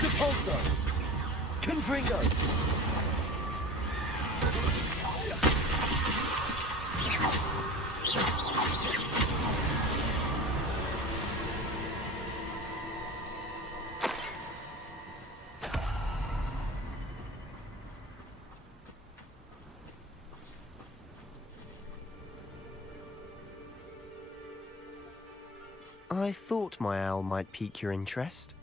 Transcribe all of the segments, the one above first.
Depulso! Confringo! I thought my owl might pique your interest.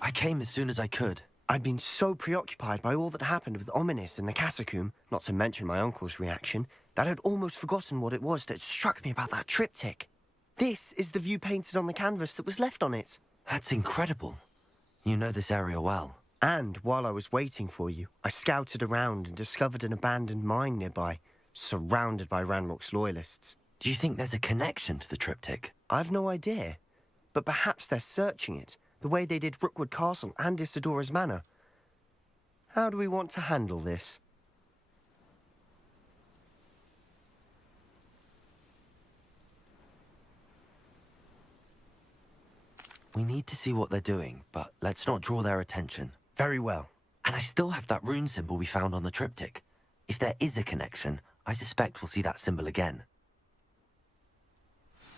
I came as soon as I could. I'd been so preoccupied by all that happened with Ominis and the catacomb, not to mention my uncle's reaction, that I'd almost forgotten what it was that struck me about that triptych. This is the view painted on the canvas that was left on it. That's incredible. You know this area well. And while I was waiting for you, I scouted around and discovered an abandoned mine nearby, surrounded by Ranrock's loyalists. Do you think there's a connection to the triptych? I've no idea, but perhaps they're searching it, the way they did Rookwood Castle and Isidora's Manor. How do we want to handle this? We need to see what they're doing, but let's not draw their attention. Very well. And I still have that rune symbol we found on the triptych. If there is a connection, I suspect we'll see that symbol again.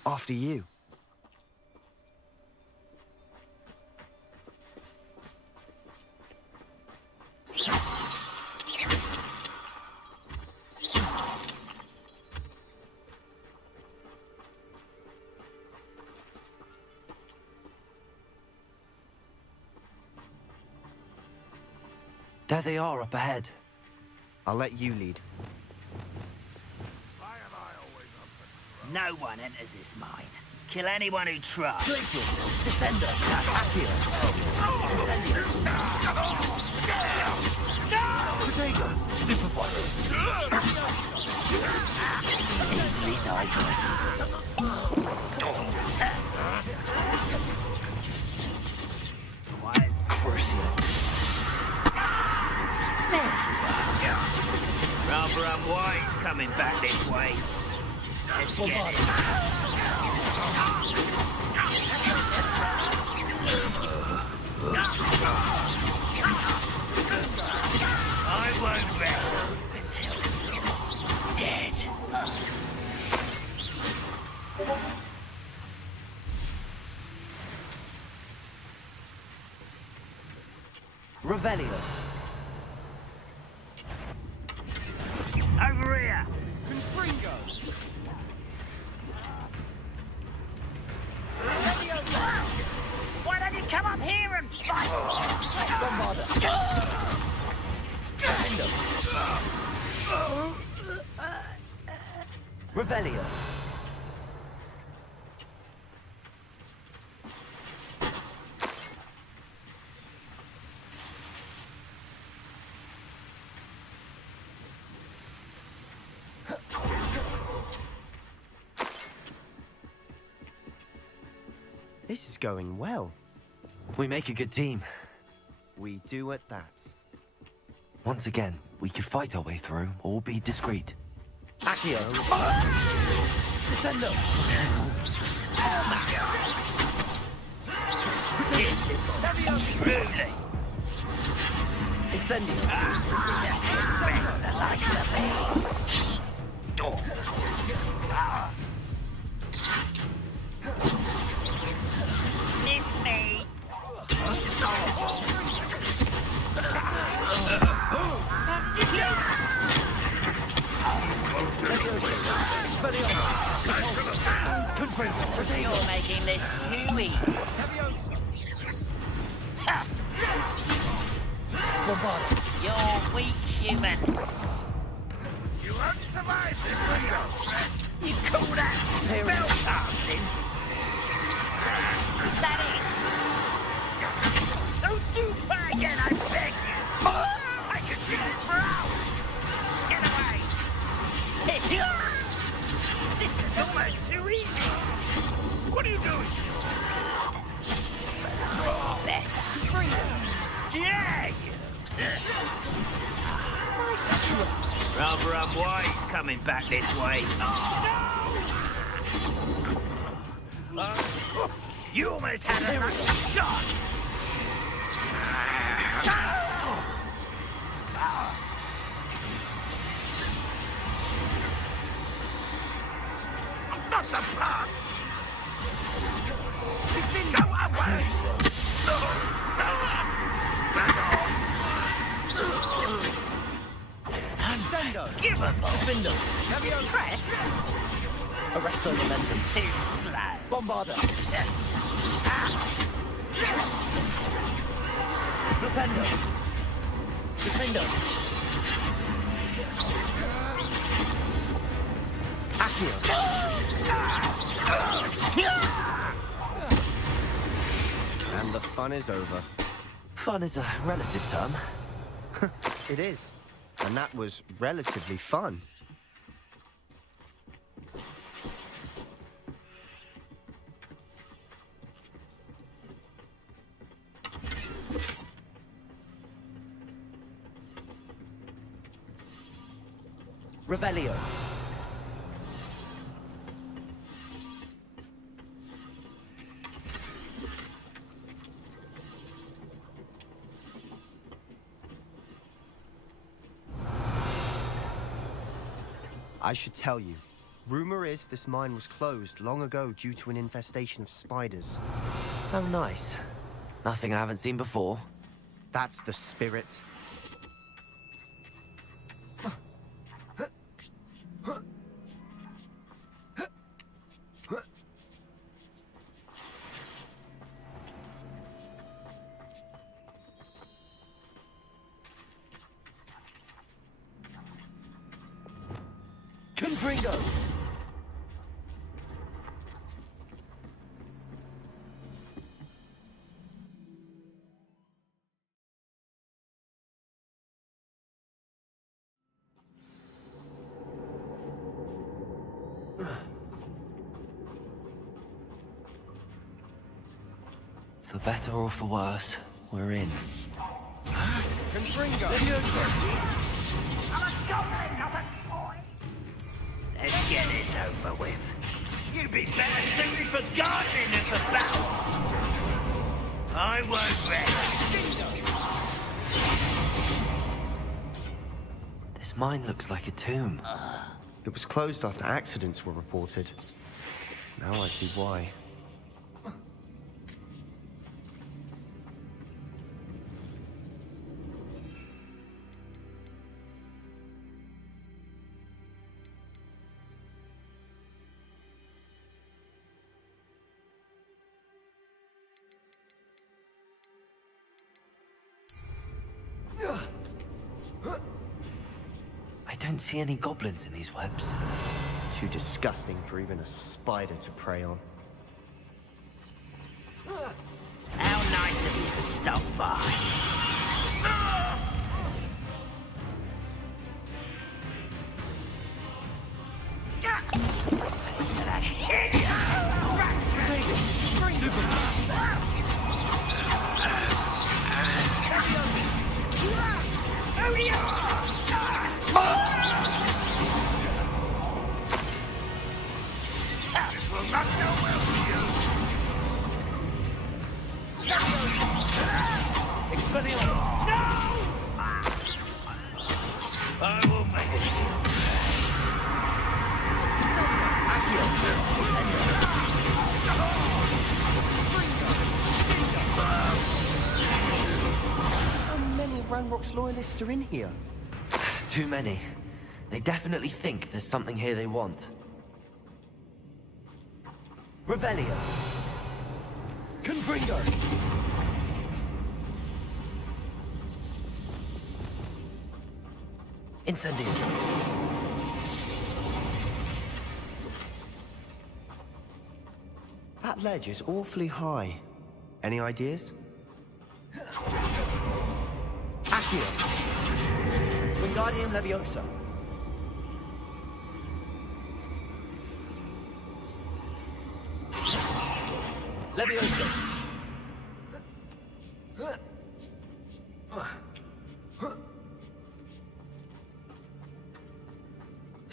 After you. There they are up ahead. I'll let you lead. No one enters this mine. Kill anyone who tries. Glacius! Descender! Accio! Descendio! Protego! Stupefy! Easily diverted. Quiet. Crucial. Rather unwise coming back this way. Let's get it. I won't rest until you're dead. Revelio. Over here. Why don't you come up here and fight? Revelio. This is going well. We make a good team. We do at that. Once again, we could fight our way through or be discreet. Accio! Descendo! Truly. Incendio! Best the likes of me. Missed me. You're making this too easy. You're weak, human. You won't survive this window. You call that spell casting? Is that it? Don't do try again, I beg you. I could do this for hours. Get away. This is almost too easy. What are you doing? Better. Yeah, you. Nice. Rather unwise coming back this way. You almost had a lucky shot! Not the punch! Go away! Sendo. Give up! Defender. Press! Arresto momentum. Too slow. Bombarda. Flipendo. Defender. Accio. And the fun is over. Fun is a relative term. It is. And that was relatively fun. Revelio. I should tell you. Rumor is this mine was closed long ago due to an infestation of spiders. How nice. Nothing I haven't seen before. That's the spirit. Confringo. For better or for worse, we're in. Confringo! Let's get this over with. You'd be better suited for gardening than for battle. I won't rest. This mine looks like a tomb. It was closed after accidents were reported. Now I see why. I don't see any goblins in these webs. Too disgusting for even a spider to prey on. How nice of you to stop by. This will not go well with you. Expelliarmus. I will make it. How many Ranrock's loyalists are in here? Too many. They definitely think there's something here they want. Revelio. Confringo. Incendio. That ledge is awfully high. Any ideas? Accio. Wingardium Leviosa. Leviosa.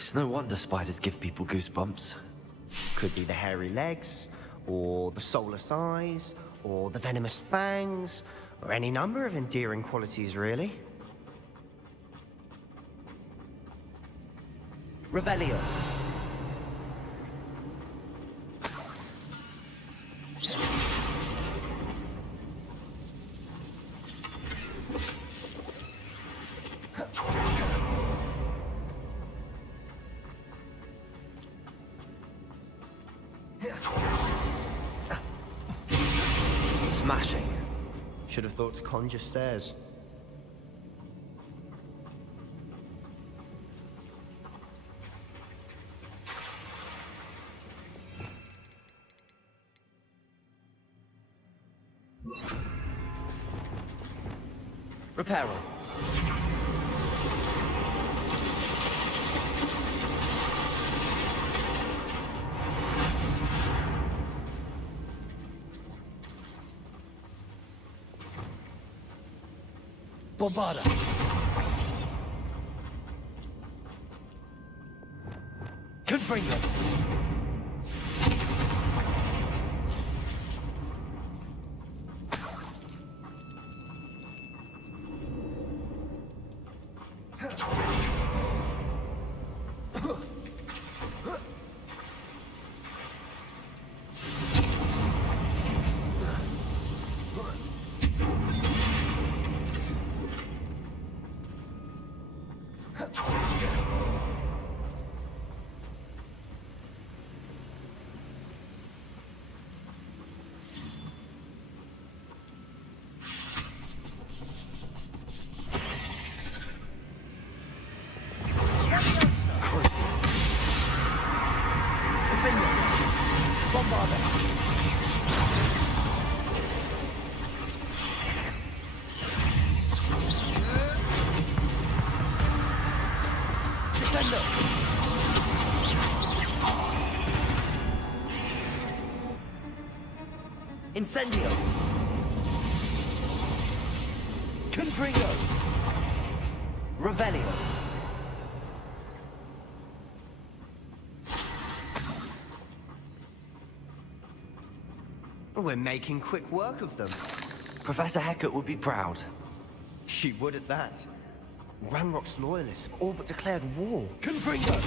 It's no wonder spiders give people goosebumps. Could be the hairy legs, or the soulless eyes, or the venomous fangs, or any number of endearing qualities, really. Revelio. Smashing. Should have thought to conjure stairs. Reparo. Bombarda. Confringo. Descendo. Incendio. Confringo. Revelio. We're making quick work of them. Professor Hecat would be proud. She would at that. Ranrock's loyalists have all but declared war. Confringo.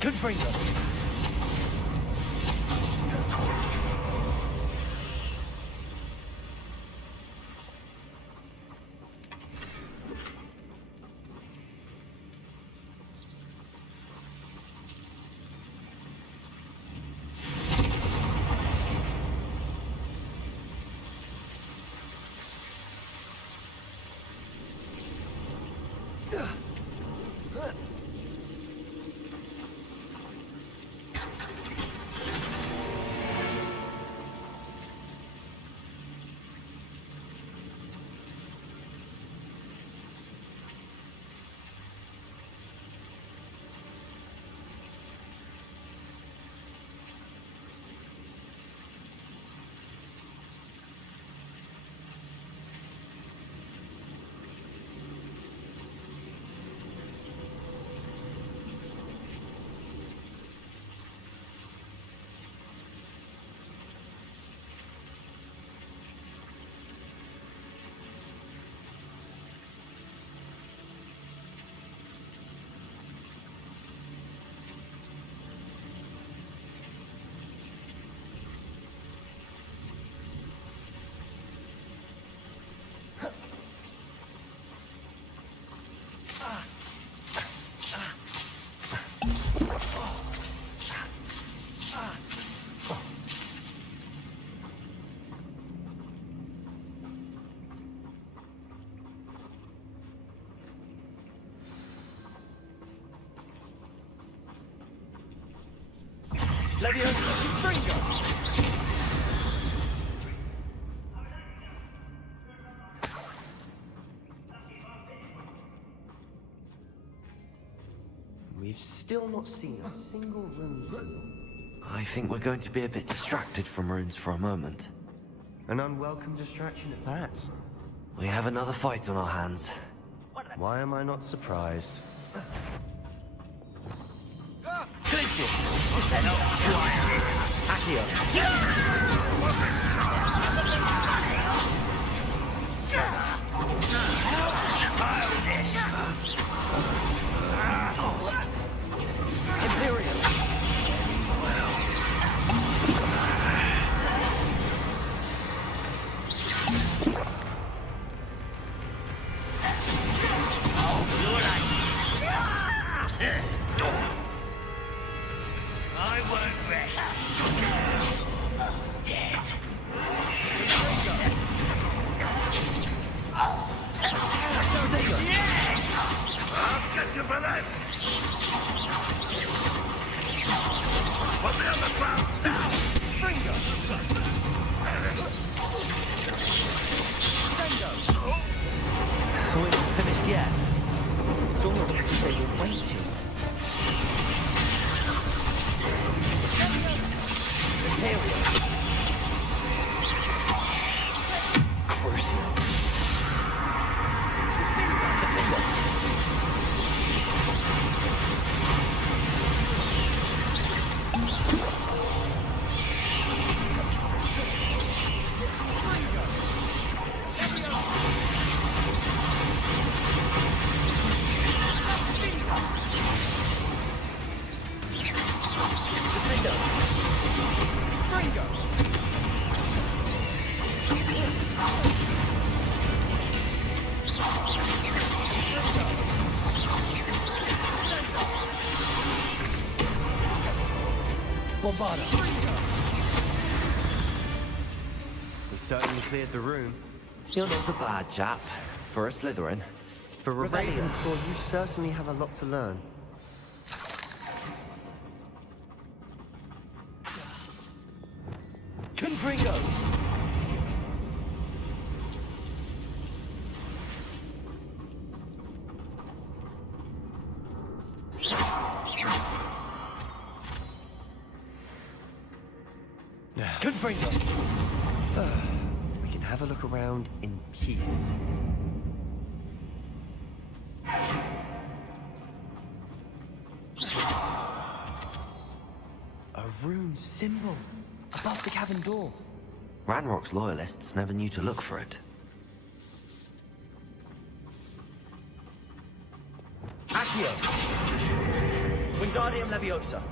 Confringo. Leviosa! Confringo! We've still not seen a single rune seal. I think we're going to be a bit distracted from runes for a moment. An unwelcome distraction at that. We have another fight on our hands. Why am I not surprised? Glacius! Descendo! Accio! Imperium! I won't rest. Dead. I'll get you for that. What's the other plan? We're not finished yet. It's almost as if they were waiting. Imperium! Crucial! Defender! Bombarda! We certainly cleared the room. You're not a bad chap. For a Slytherin. For a Revelio. Ravenclaw, you certainly have a lot to learn. Confringo! Confringo! We can have a look around in peace. A rune symbol above the cabin door. Ranrock's loyalists never knew to look for it. Accio! Wingardium Leviosa!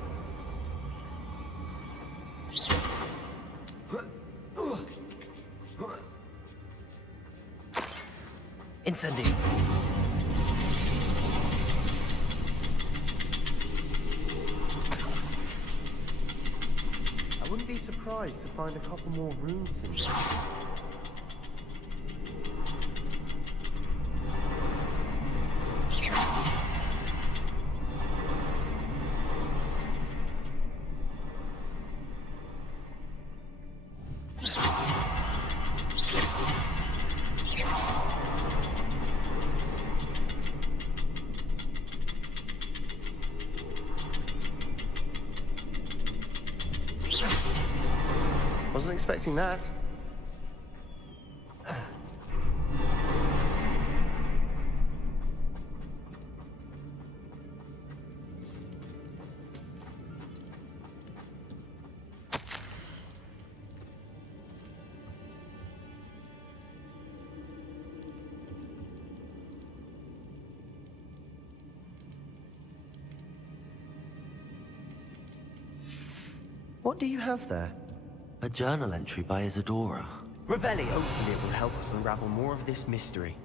Incendio! I wouldn't be surprised to find a couple more rune symbols. Wasn't expecting that. What do you have there? A journal entry by Isadora. Revelio! Hopefully it will help us unravel more of this mystery.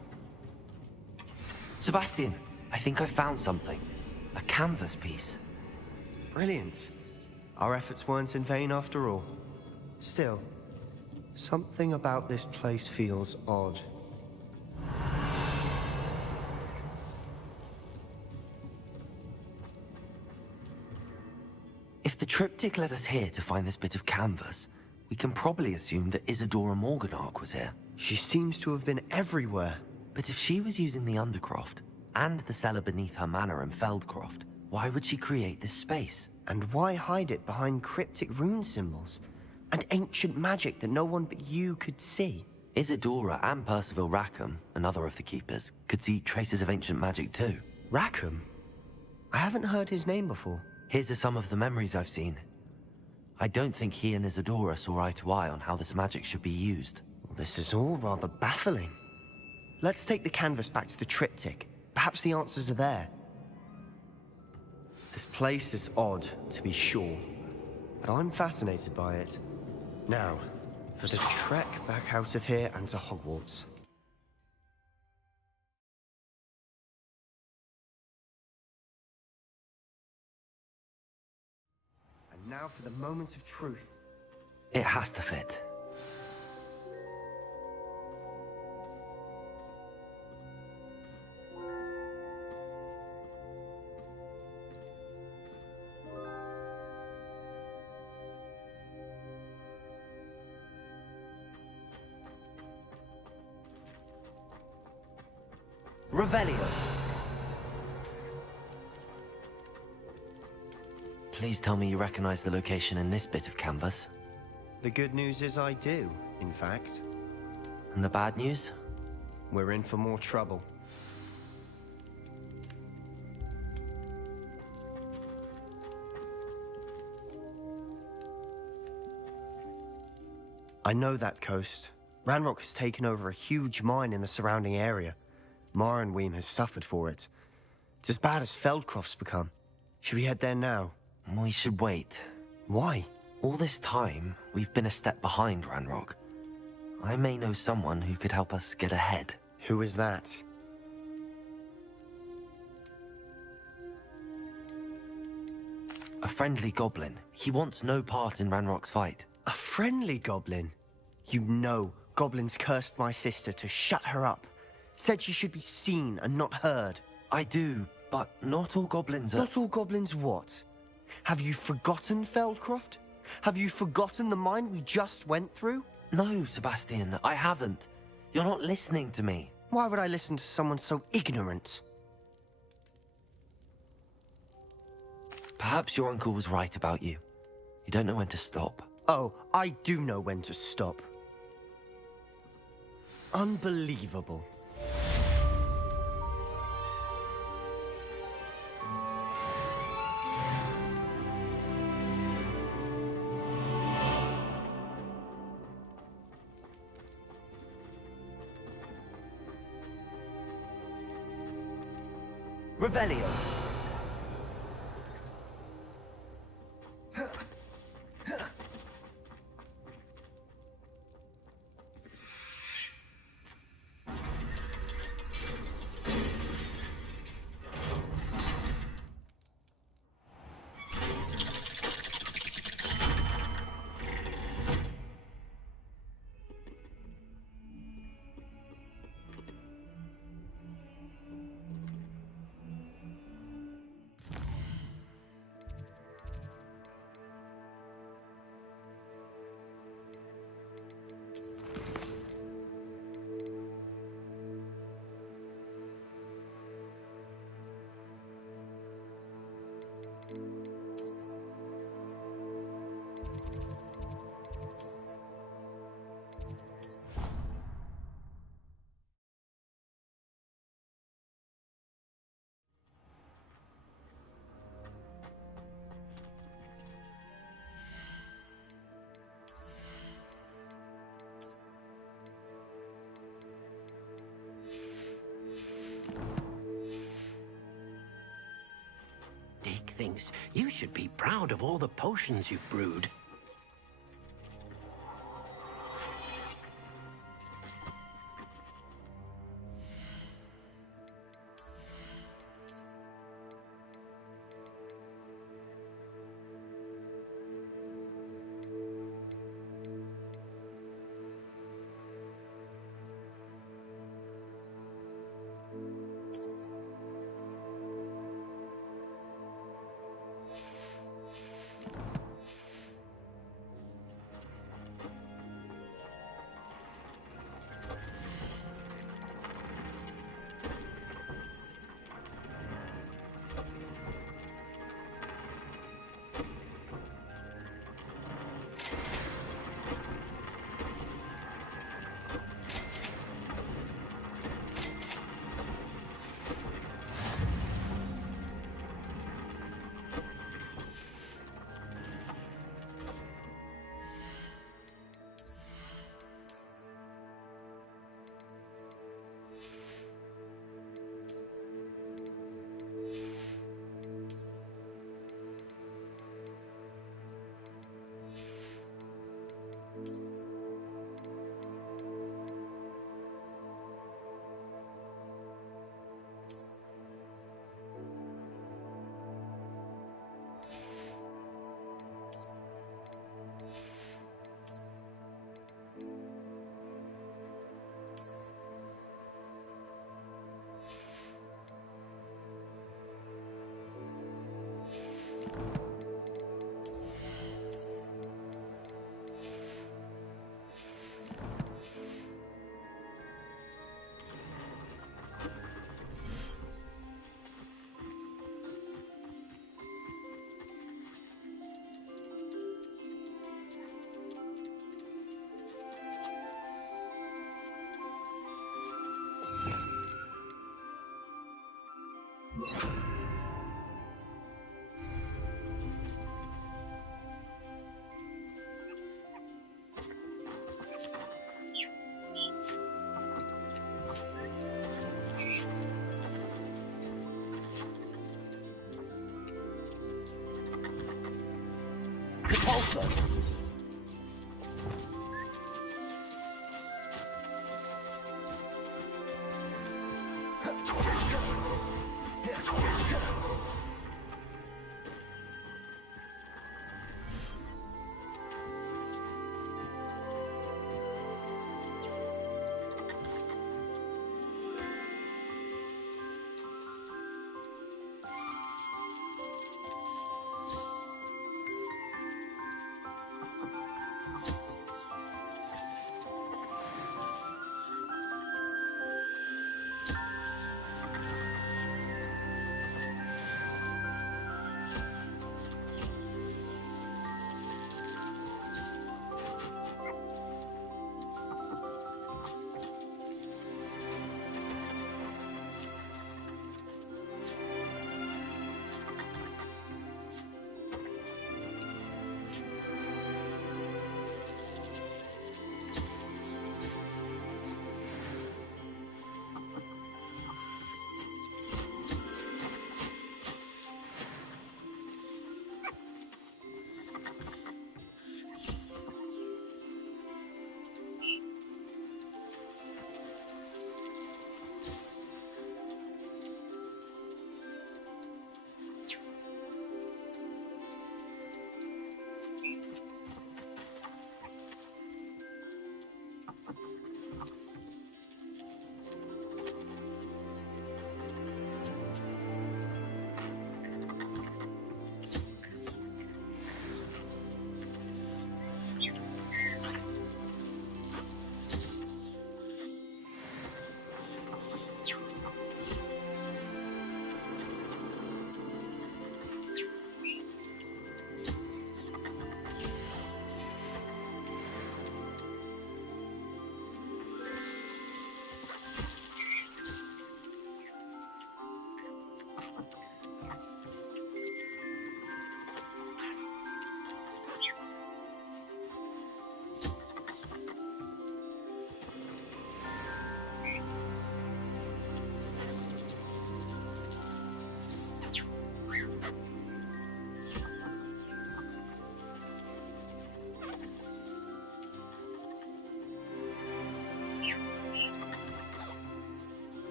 Sebastian, I think I found something. A canvas piece. Brilliant. Our efforts weren't in vain after all. Still, something about this place feels odd. If If the triptych led us here to find this bit of canvas, we can probably assume that Isadora Morganach was here. She seems to have been everywhere. But if she was using the Undercroft, and the cellar beneath her manor in Feldcroft, why would she create this space? And why hide it behind cryptic rune symbols? And ancient magic that no one but you could see? Isadora and Percival Rackham, another of the Keepers, could see traces of ancient magic too. Rackham? I haven't heard his name before. Here's some of the memories I've seen. I don't think he and Isadora saw eye to eye on how this magic should be used. This is all rather baffling. Let's take the canvas back to the triptych. Perhaps the answers are there. This place is odd, to be sure, but I'm fascinated by it. Now, for the trek back out of here and to Hogwarts. And now for the moments of truth. It has to fit. Revelio. Please tell me you recognize the location in this bit of canvas. The good news is I do, in fact. And the bad news? We're in for more trouble. I know that coast. Ranrock has taken over a huge mine in the surrounding area. Mornweem has suffered for it. It's as bad as Feldcroft's become. Should we head there now? We should wait. Why? All this time, we've been a step behind Ranrock. I may know someone who could help us get ahead. Who is that? A friendly goblin. He wants no part in Ranrock's fight. A friendly goblin? You know, goblins cursed my sister to shut her up. Said she should be seen and not heard. I do, but not all goblins are... Not all goblins what? Have you forgotten Feldcroft? Have you forgotten the mine we just went through? No, Sebastian, I haven't. You're not listening to me. Why would I listen to someone so ignorant? Perhaps your uncle was right about you. You don't know when to stop. Oh, I do know when to stop. Unbelievable. Revelio. Dick thinks you should be proud of all the potions you've brewed. Also,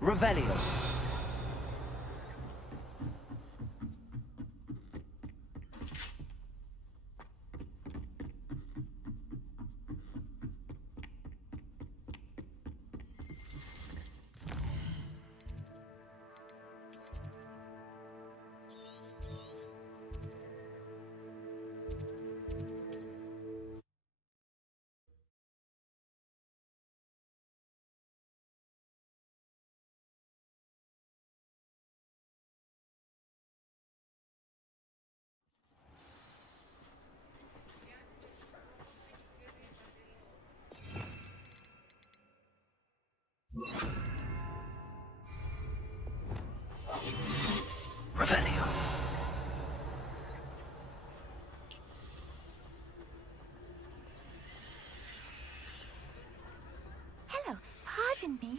Revelio. Revelio. Hello, pardon me.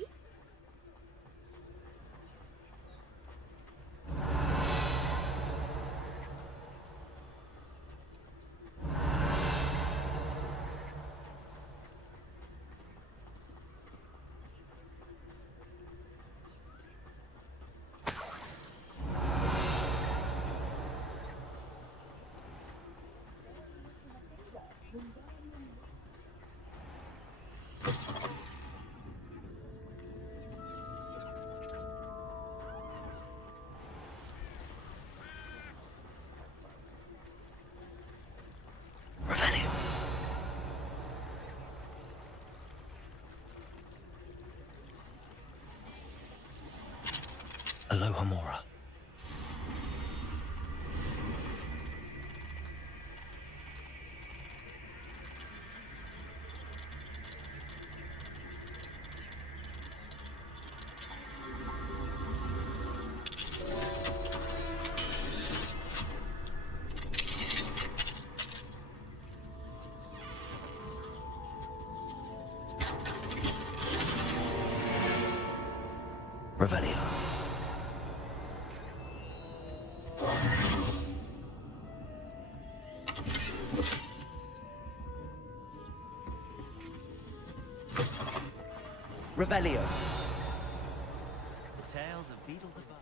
Revelio. Alohomora. Revelio. Revelio. The tales of Beetle the Bug.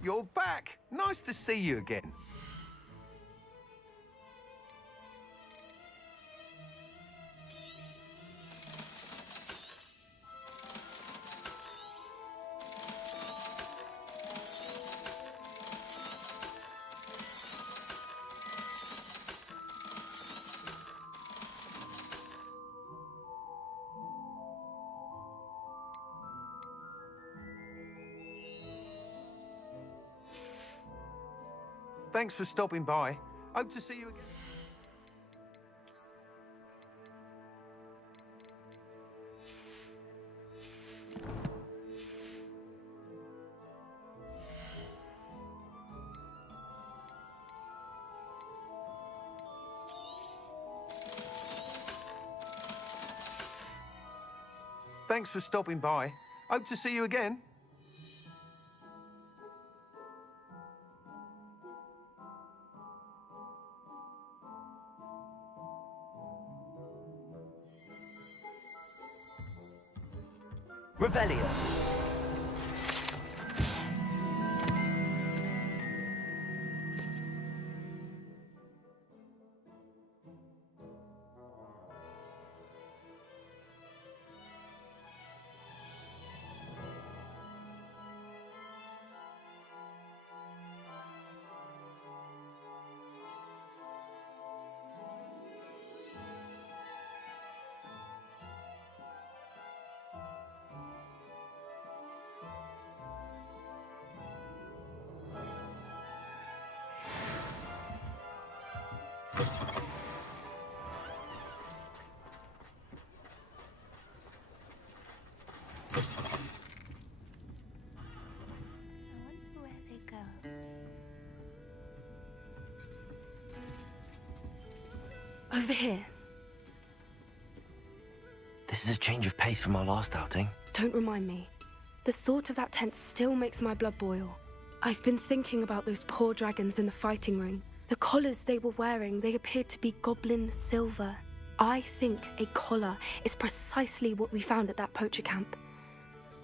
You're back. Nice to see you again. Thanks for stopping by. Hope to see you again. Thanks for stopping by. Hope to see you again. Revelio. I wonder where they go. Over here. This is a change of pace from our last outing. Don't remind me. The thought of that tent still makes my blood boil. I've been thinking about those poor dragons in the fighting ring. The collars they were wearing, they appeared to be goblin silver. I think a collar is precisely what we found at that poacher camp.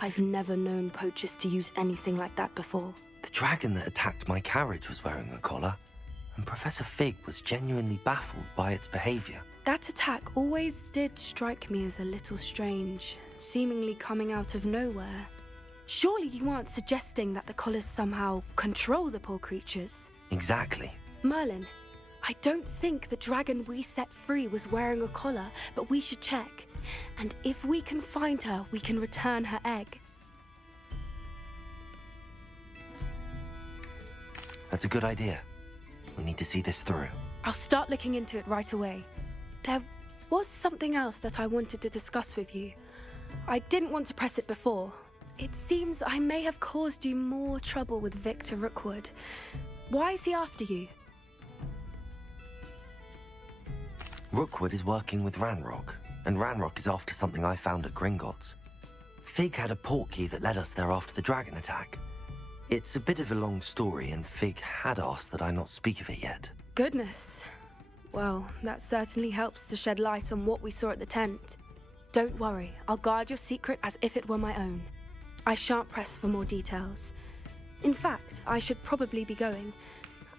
I've never known poachers to use anything like that before. The dragon that attacked my carriage was wearing a collar, and Professor Fig was genuinely baffled by its behavior. That attack always did strike me as a little strange, seemingly coming out of nowhere. Surely you aren't suggesting that the collars somehow control the poor creatures? Exactly. Merlin, I don't think the dragon we set free was wearing a collar, but we should check. And if we can find her, we can return her egg. That's a good idea. We need to see this through. I'll start looking into it right away. There was something else that I wanted to discuss with you. I didn't want to press it before. It seems I may have caused you more trouble with Victor Rookwood. Why is he after you? Rookwood is working with Ranrock, and Ranrock is after something I found at Gringotts. Fig had a portkey that led us there after the dragon attack. It's a bit of a long story, and Fig had asked that I not speak of it yet. Goodness. Well, that certainly helps to shed light on what we saw at the tent. Don't worry, I'll guard your secret as if it were my own. I shan't press for more details. In fact, I should probably be going.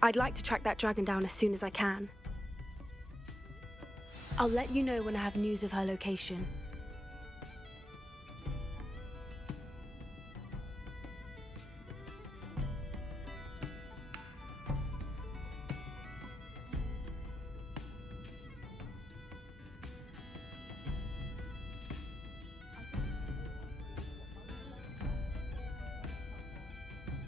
I'd like to track that dragon down as soon as I can. I'll let you know when I have news of her location.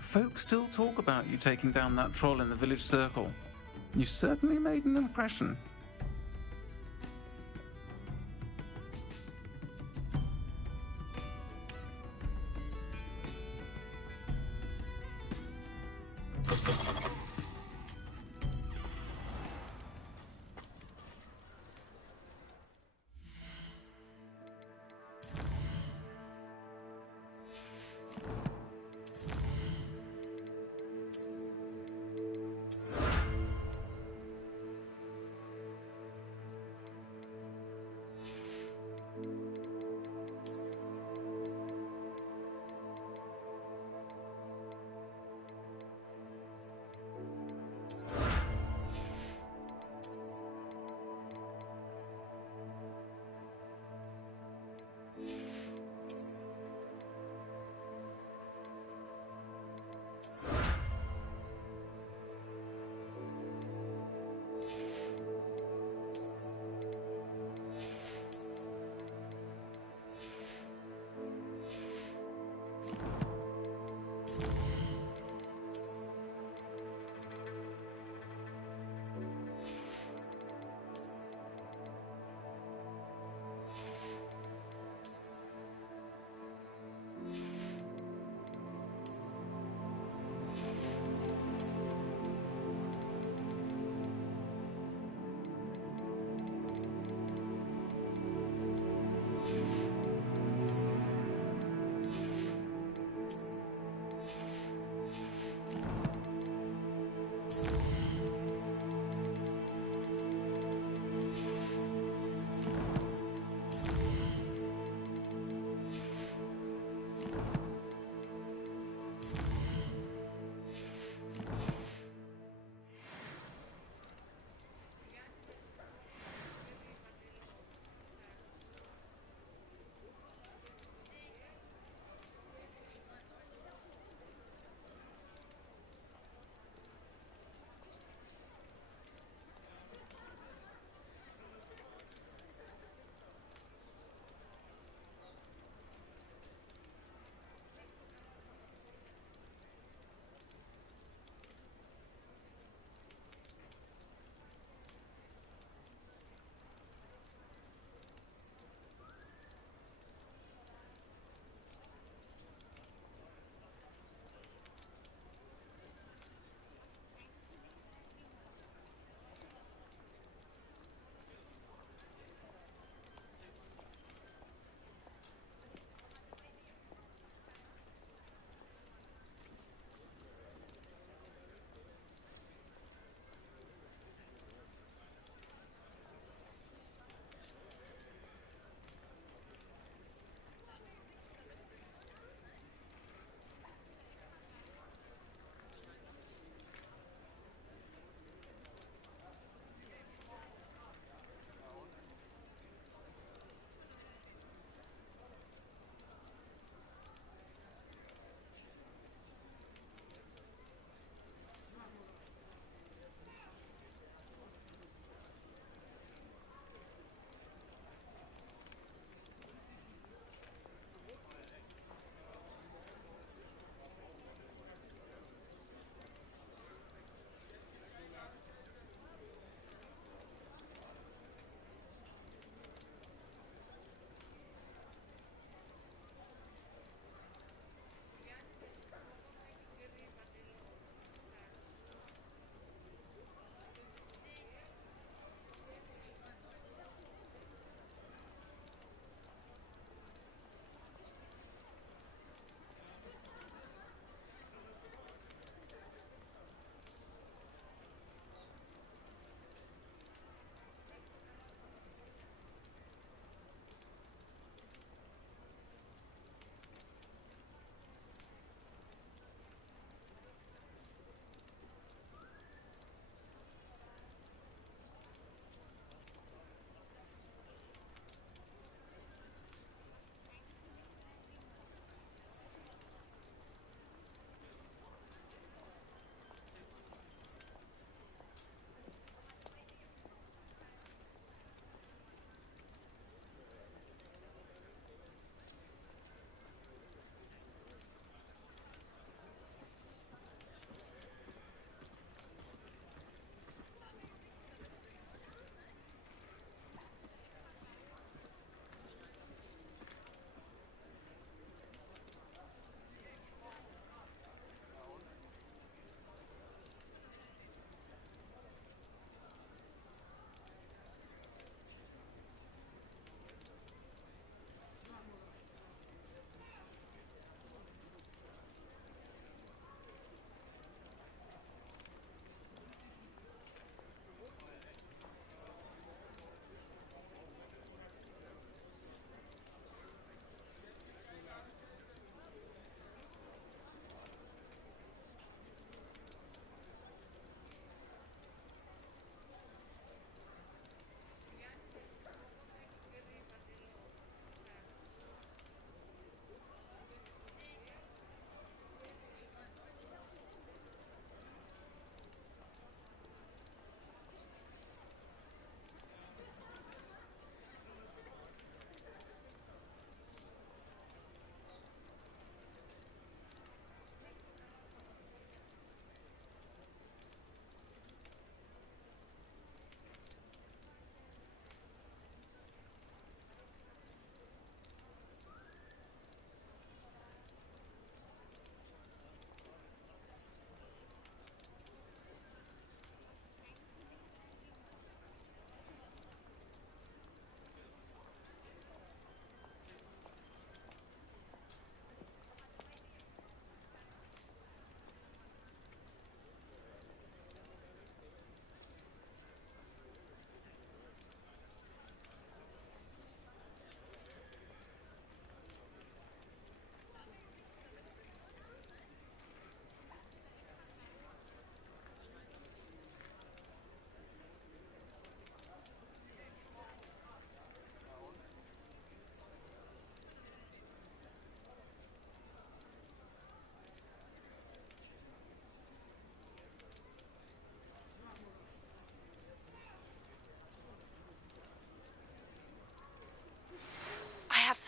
Folk still talk about you taking down that troll in the village circle. You certainly made an impression.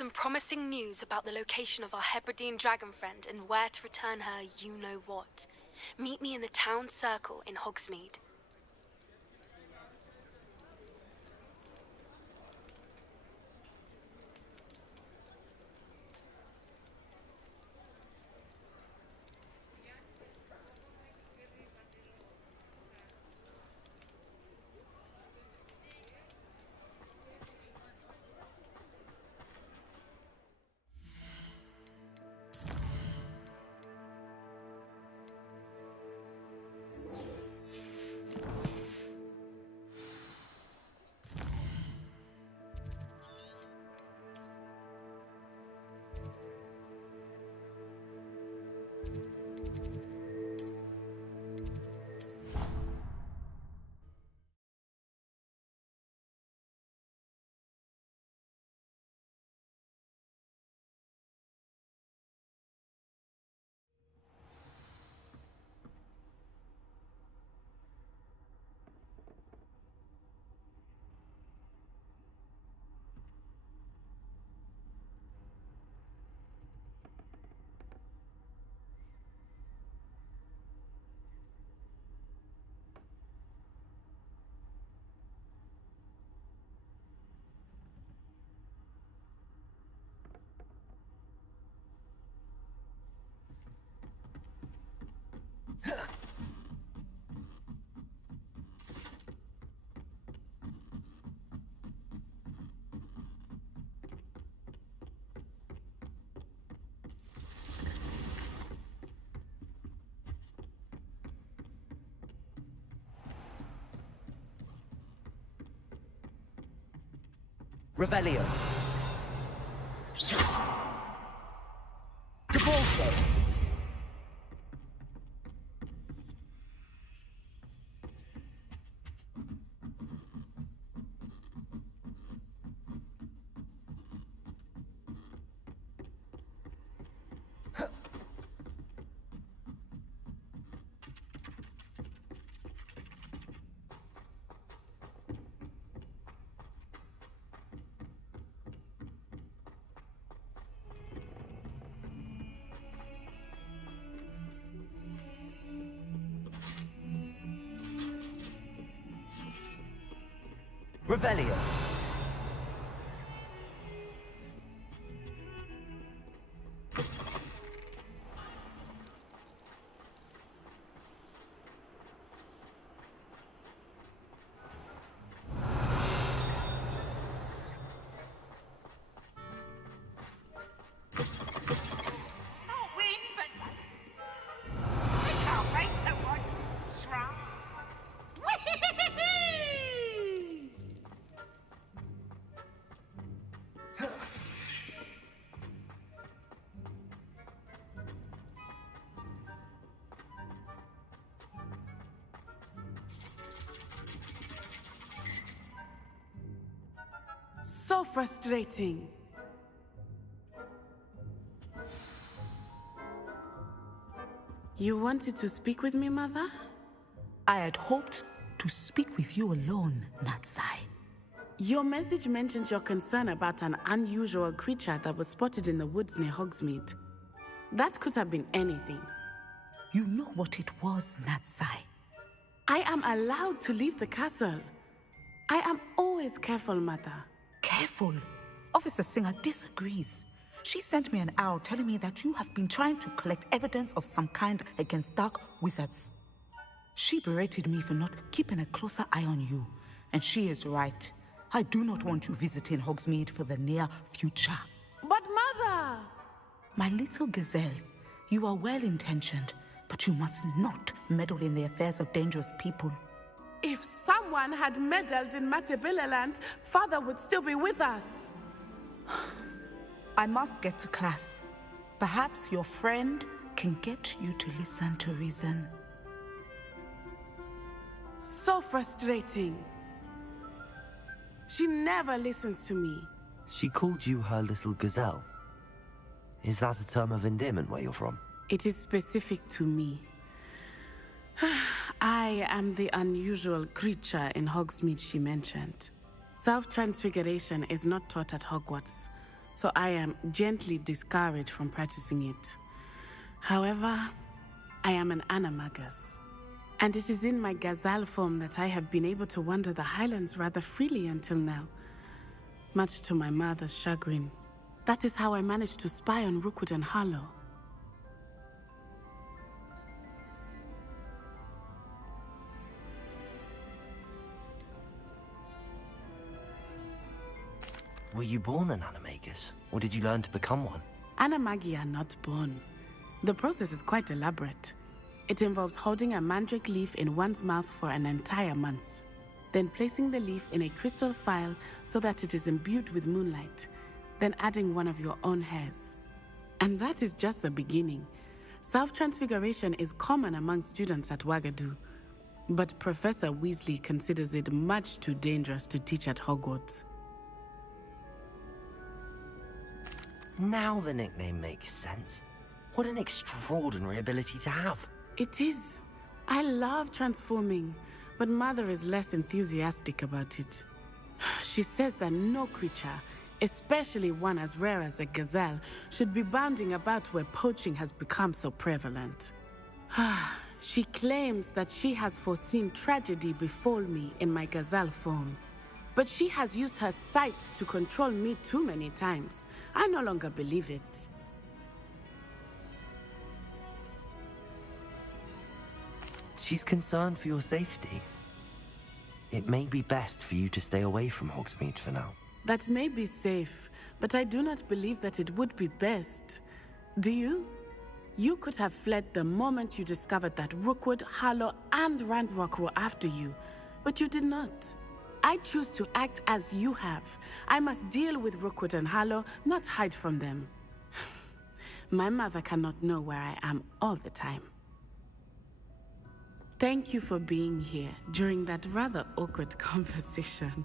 some promising news about the location of our Hebridean dragon friend and where to return her you-know-what. Meet me in the town circle in Hogsmeade. Revelio. Debolso. Revelio. So frustrating. You wanted to speak with me, Mother? I had hoped to speak with you alone, Natsai. Your message mentioned your concern about an unusual creature that was spotted in the woods near Hogsmeade. That could have been anything. You know what it was, Natsai. I am allowed to leave the castle. I am always careful, Mother. Careful? Officer Singer disagrees. She sent me an owl telling me that you have been trying to collect evidence of some kind against dark wizards. She berated me for not keeping a closer eye on you, and she is right. I do not want you visiting Hogsmeade for the near future. But Mother! My little gazelle, you are well-intentioned, but you must not meddle in the affairs of dangerous people. If someone had meddled in Matabeleland, Father would still be with us. I must get to class. Perhaps your friend can get you to listen to reason. So frustrating. She never listens to me. She called you her little gazelle. Is that a term of endearment where you're from? It is specific to me. I am the unusual creature in Hogsmeade she mentioned. Self-transfiguration is not taught at Hogwarts, so I am gently discouraged from practicing it. However, I am an animagus, and it is in my gazelle form that I have been able to wander the highlands rather freely until now, much to my mother's chagrin. That is how I managed to spy on Rookwood and Harlow. Were you born an animagus, or did you learn to become one? Animagi are not born. The process is quite elaborate. It involves holding a mandrake leaf in one's mouth for an entire month, then placing the leaf in a crystal phial so that it is imbued with moonlight, then adding one of your own hairs. And that is just the beginning. Self-transfiguration is common among students at Wagadu, but Professor Weasley considers it much too dangerous to teach at Hogwarts. Now the nickname makes sense. What an extraordinary ability to have. It is. I love transforming, but Mother is less enthusiastic about it. She says that no creature, especially one as rare as a gazelle, should be bounding about where poaching has become so prevalent. She claims that she has foreseen tragedy befall me in my gazelle form. But she has used her sight to control me too many times. I no longer believe it. She's concerned for your safety. It may be best for you to stay away from Hogsmeade for now. That may be safe, but I do not believe that it would be best. Do you? You could have fled the moment you discovered that Rookwood, Harlow, and Ranrock were after you, but you did not. I choose to act as you have. I must deal with Rookwood and Harlow, not hide from them. My mother cannot know where I am all the time. Thank you for being here during that rather awkward conversation.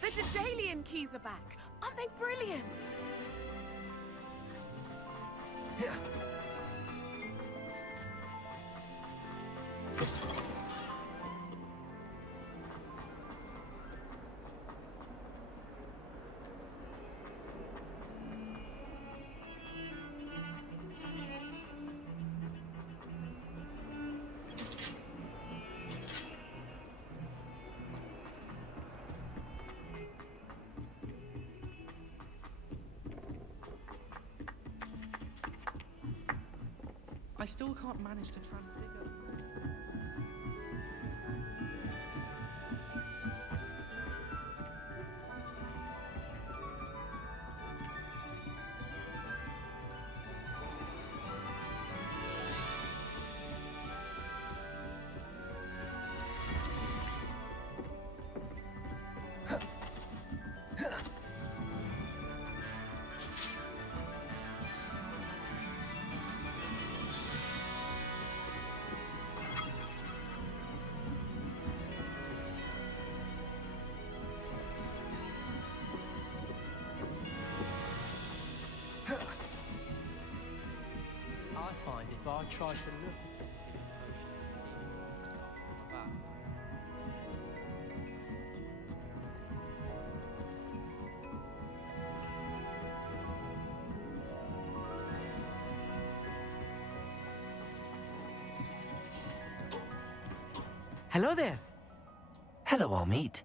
The Daedalian keys are back. Aren't they brilliant? I still can't manage to transfigure. I try to look back. Hello there. Hello, Amit.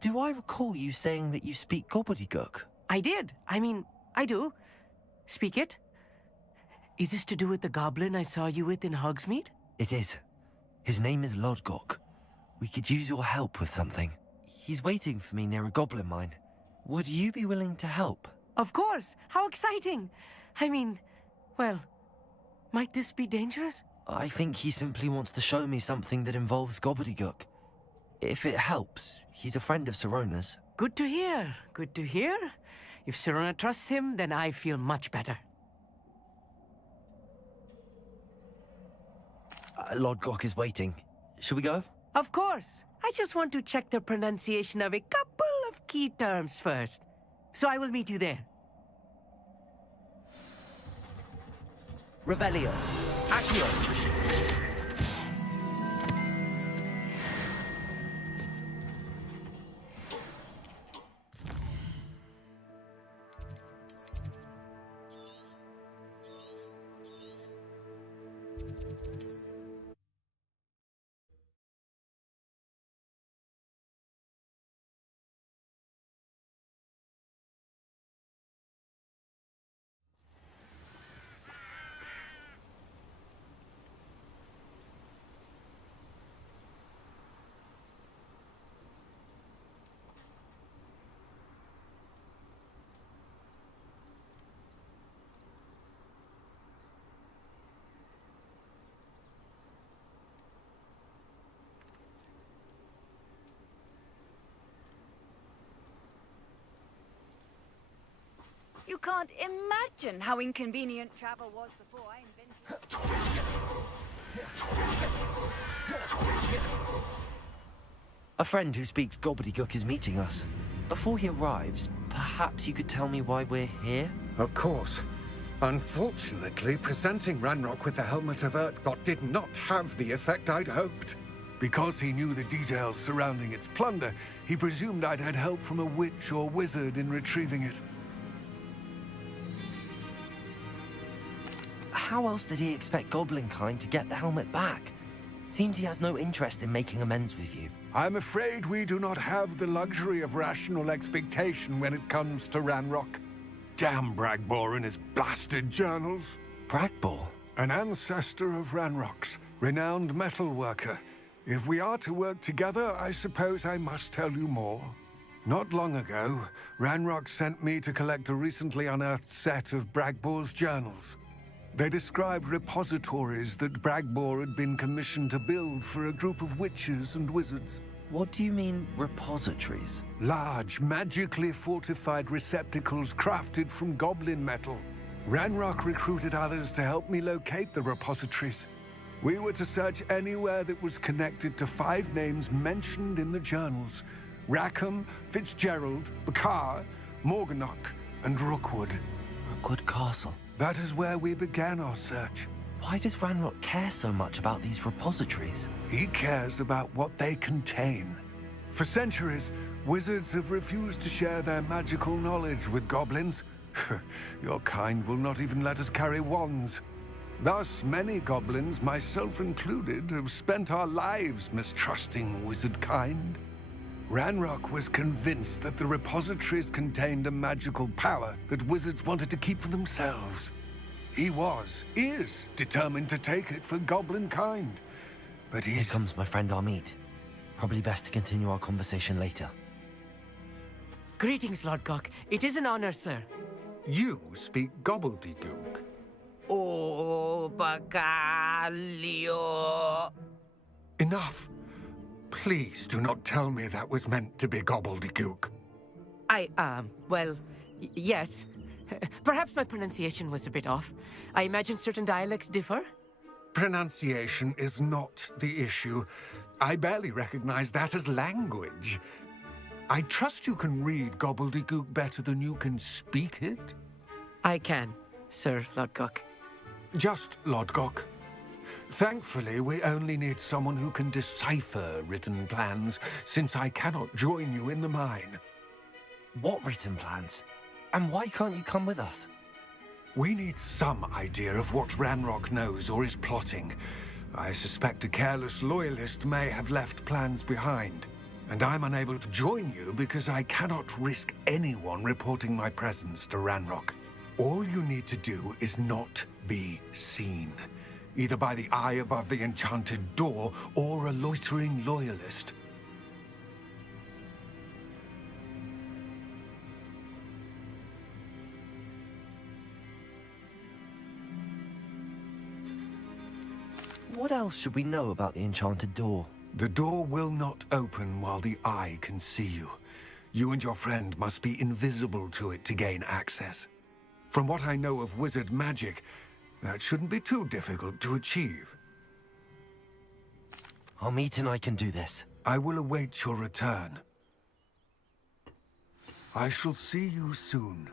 Do I recall you saying that you speak gobbledygook? I did. I mean, I do. Speak it. Is this to do with the goblin I saw you with in Hogsmeade? It is. His name is Lodgok. We could use your help with something. He's waiting for me near a goblin mine. Would you be willing to help? Of course. How exciting. I mean, well, might this be dangerous? I think he simply wants to show me something that involves gobbledygook. If it helps, he's a friend of Sirona's. Good to hear. Good to hear. If Sirona trusts him, then I feel much better. Lodgok is waiting. Shall we go? Of course. I just want to check the pronunciation of a couple of key terms first. So I will meet you there. Revelio. Accio. You can't imagine how inconvenient travel was before I invented A friend who speaks gobbledygook is meeting us. Before he arrives, perhaps you could tell me why we're here? Of course. Unfortunately, presenting Ranrock with the Helmet of Urtkot did not have the effect I'd hoped. Because he knew the details surrounding its plunder, he presumed I'd had help from a witch or wizard in retrieving it. How else did he expect Goblinkind to get the helmet back? Seems he has no interest in making amends with you. I'm afraid we do not have the luxury of rational expectation when it comes to Ranrock. Damn Bragbor and his blasted journals. Bragbor? An ancestor of Ranrock's, renowned metal worker. If we are to work together, I suppose I must tell you more. Not long ago, Ranrock sent me to collect a recently unearthed set of Bragbor's journals. They described repositories that Bragbor had been commissioned to build for a group of witches and wizards. What do you mean, repositories? Large, magically fortified receptacles crafted from goblin metal. Ranrock recruited others to help me locate the repositories. We were to search anywhere that was connected to 5 names mentioned in the journals: Rackham, Fitzgerald, Bakar, Morganach, and Rookwood. Rookwood Castle. That is where we began our search. Why does Ranrock care so much about these repositories? He cares about what they contain. For centuries, wizards have refused to share their magical knowledge with goblins. Your kind will not even let us carry wands. Thus, many goblins, myself included, have spent our lives mistrusting wizard kind. Ranrock was convinced that the repositories contained a magical power that wizards wanted to keep for themselves. He is determined to take it for goblin kind. But Here comes my friend Amit. Probably best to continue our conversation later. Greetings, Lodgok. It is an honor, sir. You speak gobbledygook. Oh, Bagalio. Enough. Please do not tell me that was meant to be gobbledygook. Well, yes. Perhaps my pronunciation was a bit off. I imagine certain dialects differ. Pronunciation is not the issue. I barely recognize that as language. I trust you can read gobbledygook better than you can speak it? I can, Sir Lodgok. Just Lodgok. Thankfully, we only need someone who can decipher written plans, since I cannot join you in the mine. What written plans? And why can't you come with us? We need some idea of what Ranrock knows or is plotting. I suspect a careless loyalist may have left plans behind. And I'm unable to join you because I cannot risk anyone reporting my presence to Ranrock. All you need to do is not be seen, either by the eye above the enchanted door or a loitering loyalist. What else should we know about the enchanted door? The door will not open while the eye can see you. You and your friend must be invisible to it to gain access. From what I know of wizard magic, that shouldn't be too difficult to achieve. Amit and I can do this. I will await your return. I shall see you soon.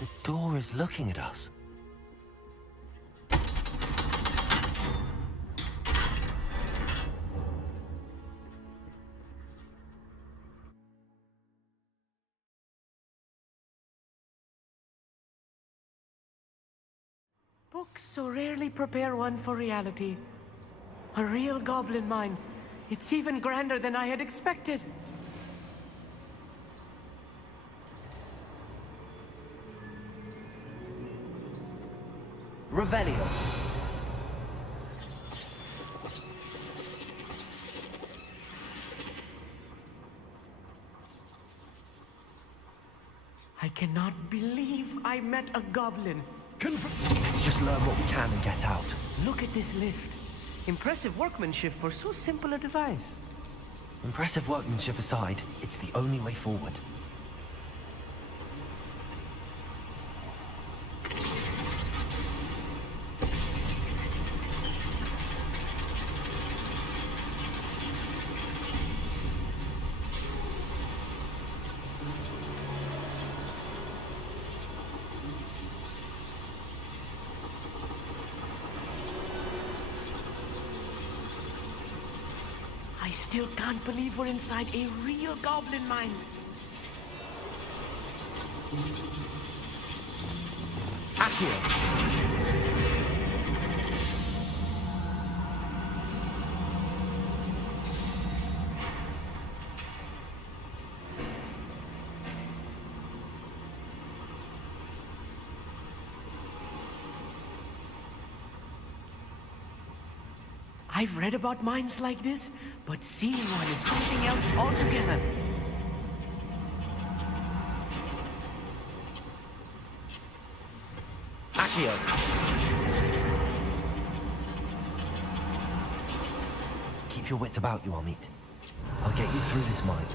The door is looking at us. Books so rarely prepare one for reality. A real goblin mine. It's even grander than I had expected. Revelio. I cannot believe I met a goblin. Let's just learn what we can and get out. Look at this lift. Impressive workmanship for so simple a device. Impressive workmanship aside, it's the only way forward. I still can't believe we're inside a real goblin mine. I've read about mines like this, but seeing one is something else altogether. Accio! Keep your wits about you, Amit. I'll get you through this mine.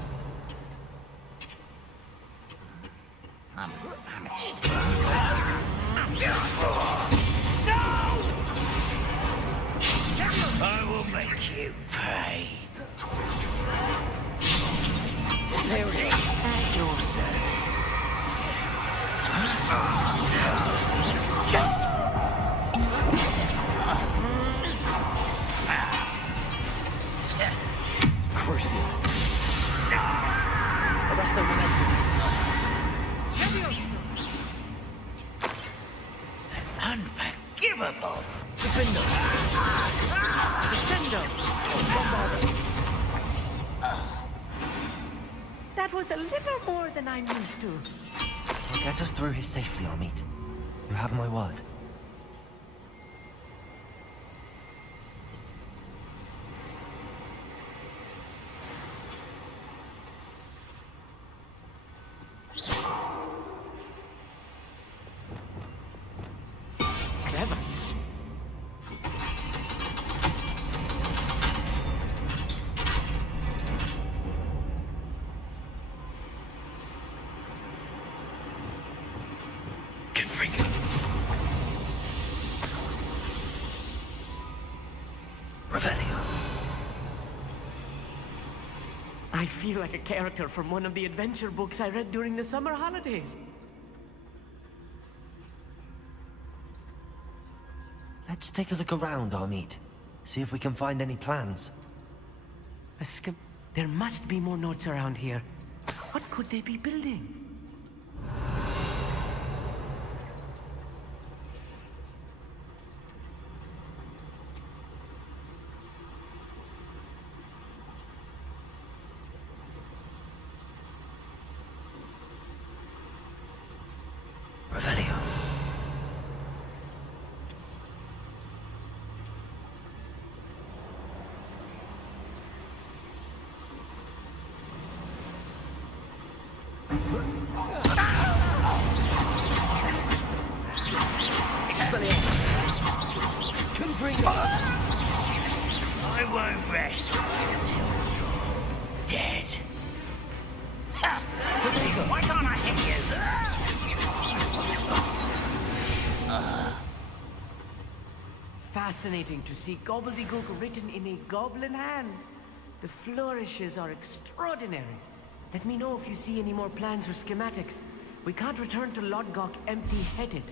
I'm famished. I will make you pay. There it is. At your service. Crucial. Arrest the momentum. Unforgivable. Defendo. Defendo. Bombardo. That was a little more than I'm used to. I'll get us through here safely, Amit. You have my word. Clever. Revelio. I feel like a character from one of the adventure books I read during the summer holidays. Let's take a look around, Amit. See if we can find any plans. There must be more notes around here. What could they be building? Revelio. I won't rest until you're dead. Ha! Why can't I hit you? Fascinating to see gobbledygook written in a goblin hand. The flourishes are extraordinary. Let me know if you see any more plans or schematics. We can't return to Lodgok empty-headed.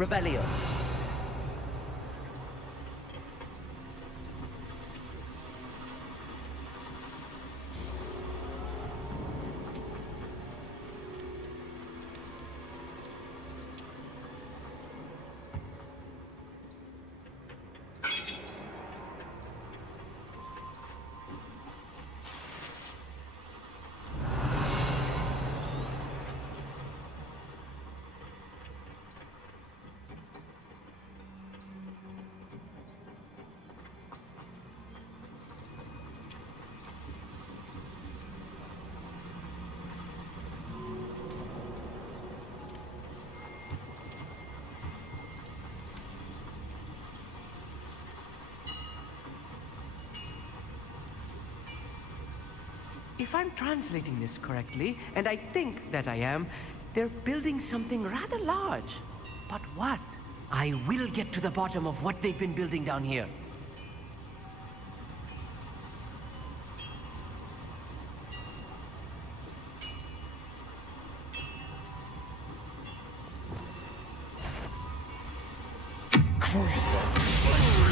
Revelio. If I'm translating this correctly, and I think that I am, they're building something rather large. But what? I will get to the bottom of what they've been building down here.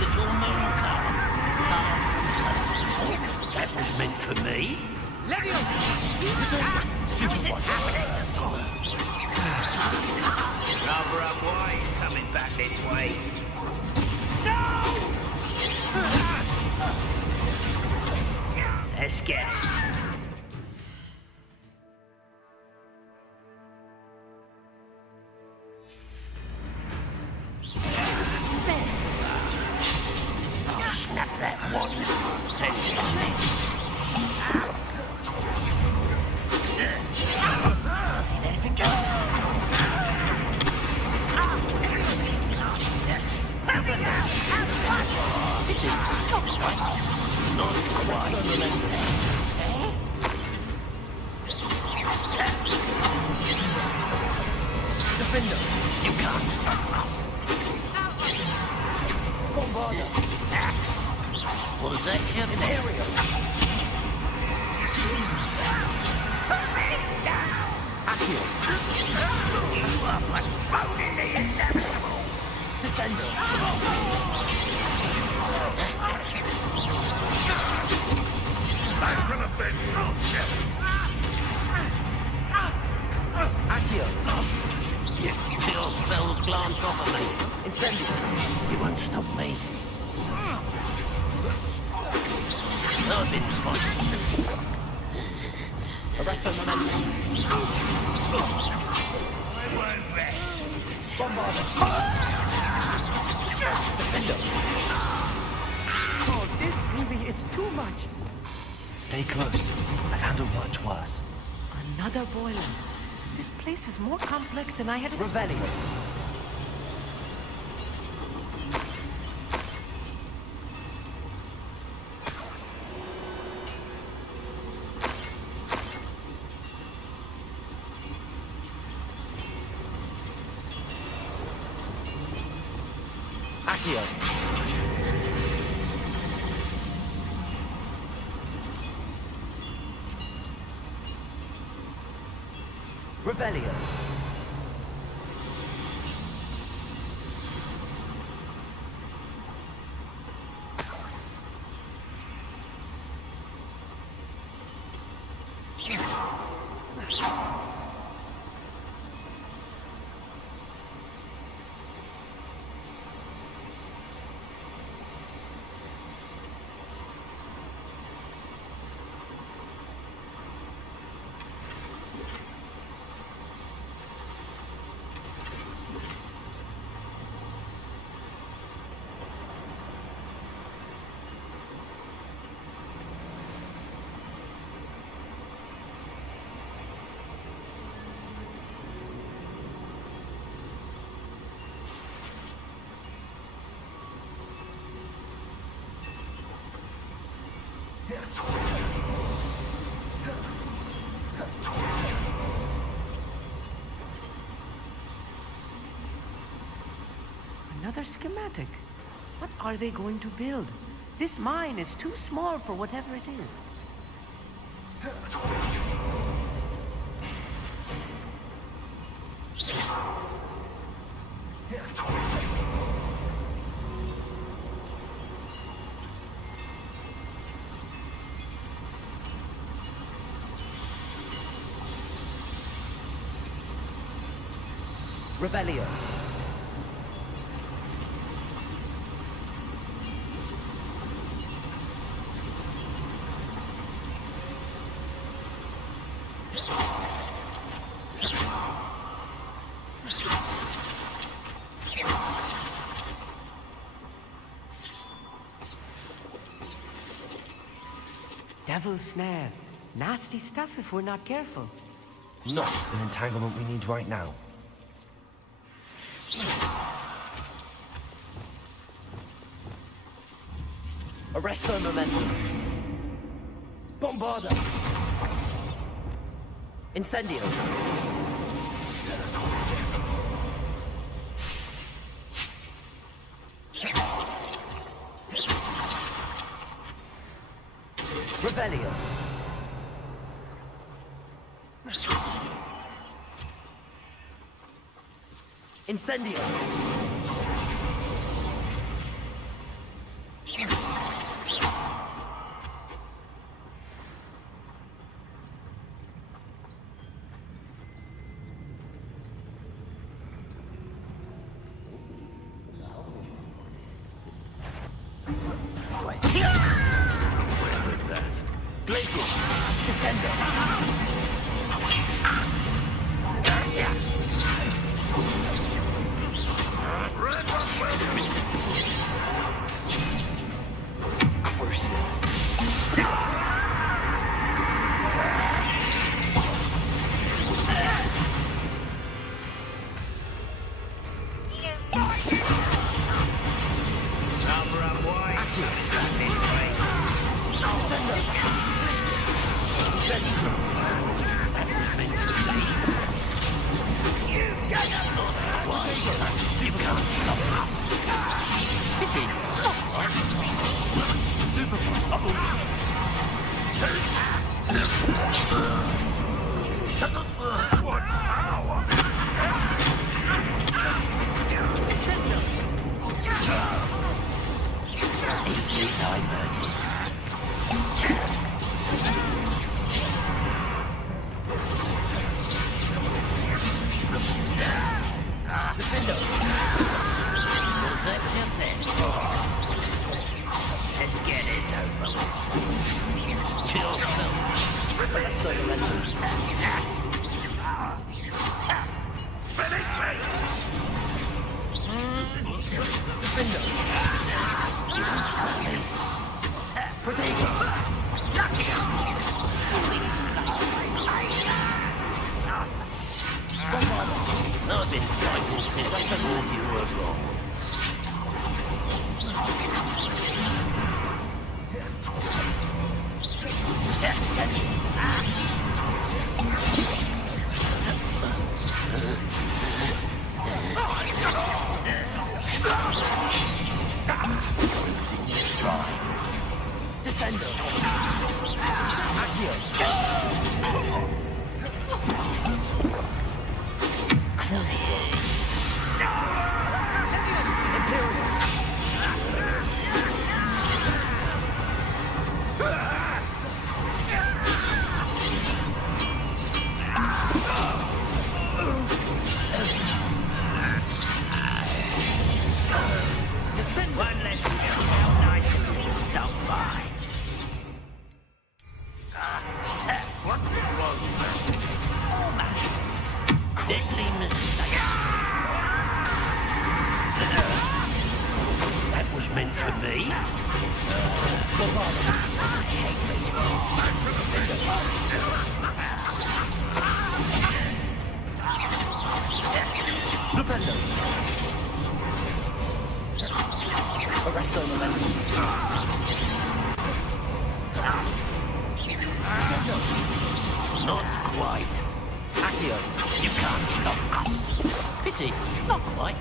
Little moon calf. That was meant for me. How is this happening? Cover up why he's coming back this way. No! Let's get it. I'll snap that one. See anything going? Defender. You can't stop us. Bombarda. What is that, Chip? Area. Accio. You are postponing the inevitable. Descender. Back from the bed, Chip. Accio. Your spells glance off of me. Incendio. You won't stop me. I've been fighting. Arresto momentum. I won't rest. Bombarda. Defender. Oh, this really is too much. Stay close. I've handled much worse. Another boiler. This place is more complex than I had expected. Revelio. Accio. Revelio. Another schematic. What are they going to build? This mine is too small for whatever it is. Revelio. Devil's Snare. Nasty stuff if we're not careful. Not an entanglement we need right now. Arresto momentum. Bombarda. Incendio. Revelio. Incendio. Glacier. Descendo. Let's get this over with. Kill I've been fighting since I told you were wrong. Descendo. Accio. Crucio. One less to go. How nice of you to stop by. What was that? Almost. Deadly mistake. That was meant for me. I hate this Lupendo. Arresto momentum. Not quite. Accio, you can't stop us. Pity, not quite.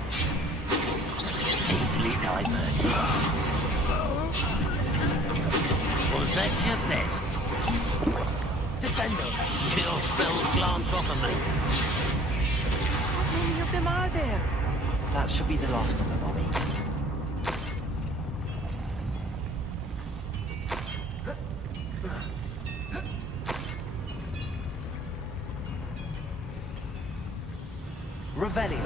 Easily diverted. Was that your best? Descendo. Kill spells glance off of me. How many of them are there? That should be the last of them, Mommy. Revelio.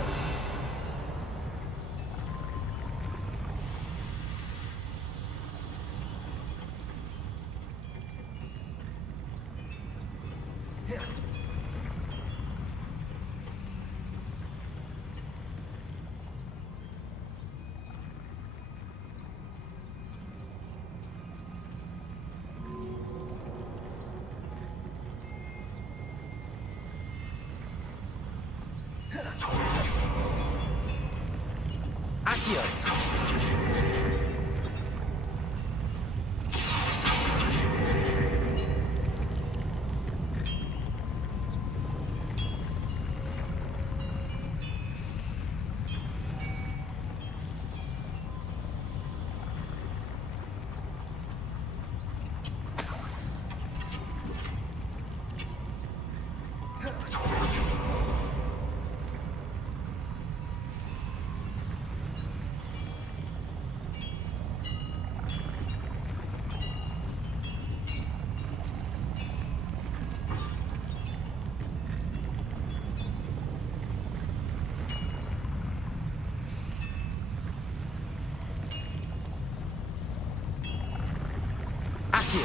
Accio.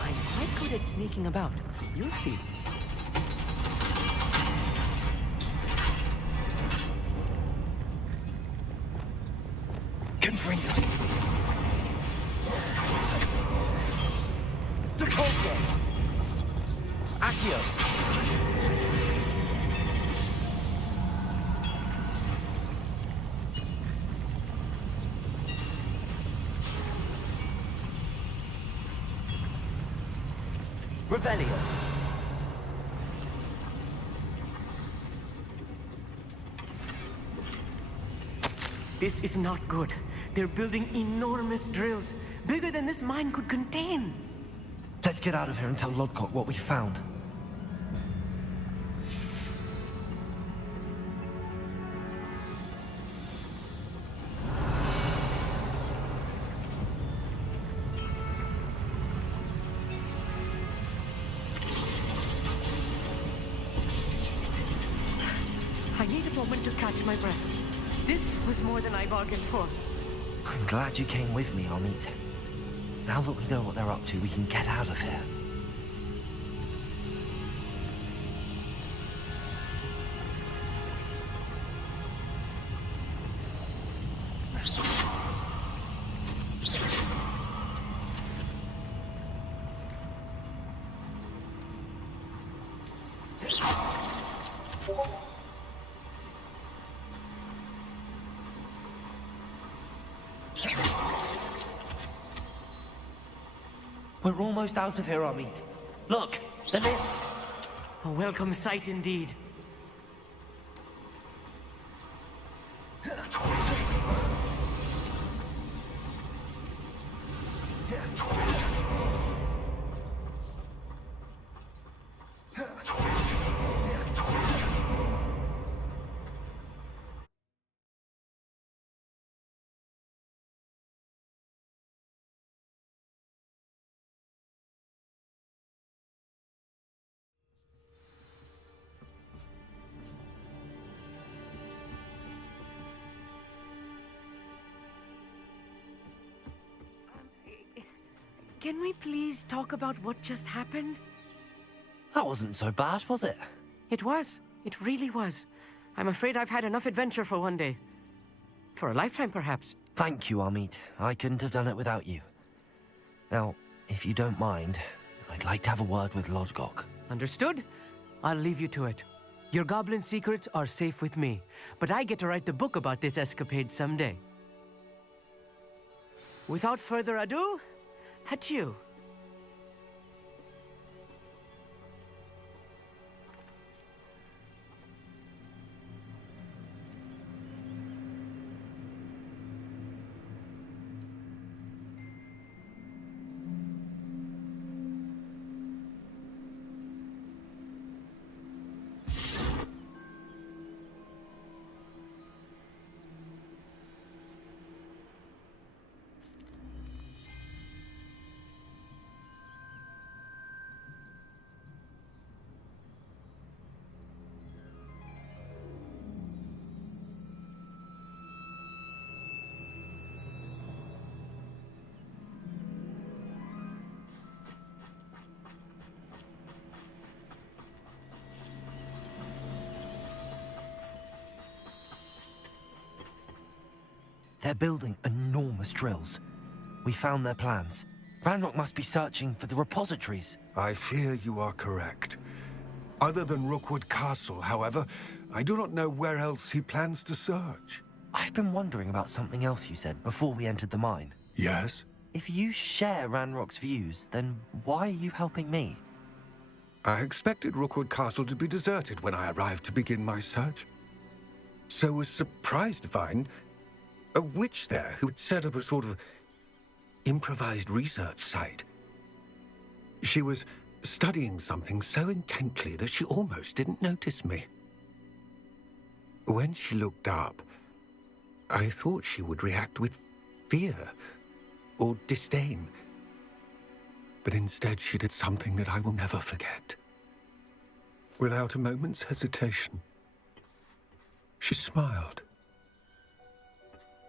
I'm quite good at sneaking about. You'll see. Confringo. Depulso. Accio. Revelio. This is not good. They're building enormous drills, bigger than this mine could contain. Let's get out of here and tell Lodgok what we found. I need a moment to catch my breath. This was more than I bargained for. I'm glad you came with me, Amit. Now that we know what they're up to, we can get out of here. We're almost out of here, Amit. Look, the lift! A welcome sight indeed. Can we please talk about what just happened? That wasn't so bad, was it? It was. It really was. I'm afraid I've had enough adventure for one day. For a lifetime, perhaps. Thank you, Amit. I couldn't have done it without you. Now, if you don't mind, I'd like to have a word with Lodgok. Understood? I'll leave you to it. Your goblin secrets are safe with me, but I get to write the book about this escapade someday. Without further ado, adieu. They're building enormous drills. We found their plans. Ranrock must be searching for the repositories. I fear you are correct. Other than Rookwood Castle, however, I do not know where else he plans to search. I've been wondering about something else you said before we entered the mine. Yes? If you share Ranrock's views, then why are you helping me? I expected Rookwood Castle to be deserted when I arrived to begin my search. So was surprised to find a witch there who had set up a sort of improvised research site. She was studying something so intently that she almost didn't notice me. When she looked up, I thought she would react with fear or disdain. But instead she did something that I will never forget. Without a moment's hesitation, she smiled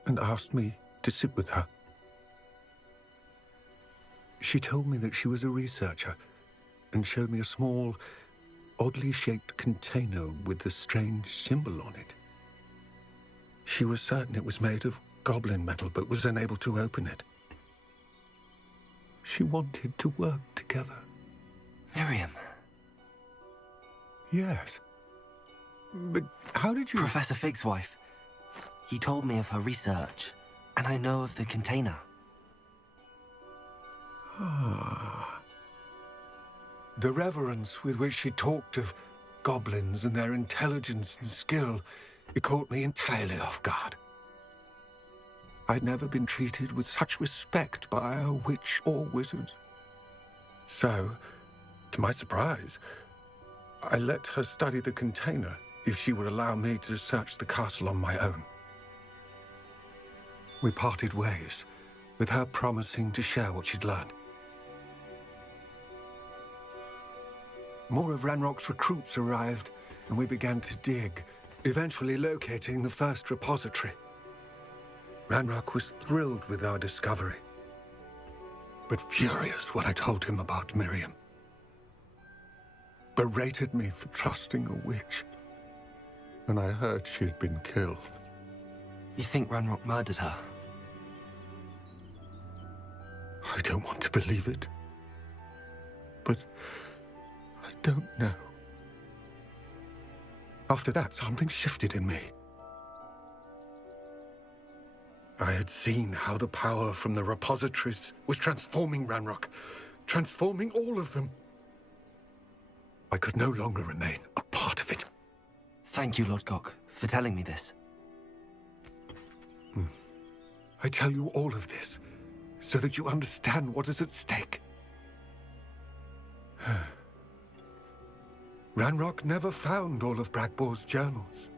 and asked me to sit with her. She told me that she was a researcher and showed me a small, oddly shaped container with a strange symbol on it. She was certain it was made of goblin metal, but was unable to open it. She wanted to work together. Miriam. Yes. But how did you... Professor Fig's wife. He told me of her research, and I know of the container. Ah. The reverence with which she talked of goblins and their intelligence and skill, it caught me entirely off guard. I'd never been treated with such respect by a witch or wizard. So, to my surprise, I let her study the container if she would allow me to search the castle on my own. We parted ways, with her promising to share what she'd learned. More of Ranrock's recruits arrived, and we began to dig, eventually locating the first repository. Ranrock was thrilled with our discovery, but furious when I told him about Miriam. Berated me for trusting a witch, and I heard she had been killed. You think Ranrock murdered her? I don't want to believe it, but I don't know. After that, something shifted in me. I had seen how the power from the repositories was transforming Ranrock, transforming all of them. I could no longer remain a part of it. Thank you, Lodgok, for telling me this. I tell you all of this so that you understand what is at stake. Ranrock never found all of Bragbor's journals,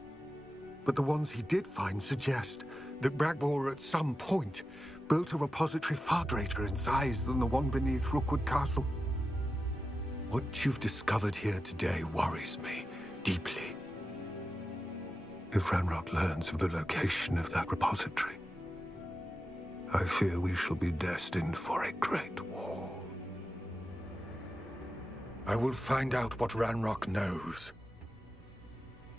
but the ones he did find suggest that Bragbor at some point built a repository far greater in size than the one beneath Rookwood Castle. What you've discovered here today worries me deeply. If Ranrock learns of the location of that repository, I fear we shall be destined for a great war. I will find out what Ranrock knows.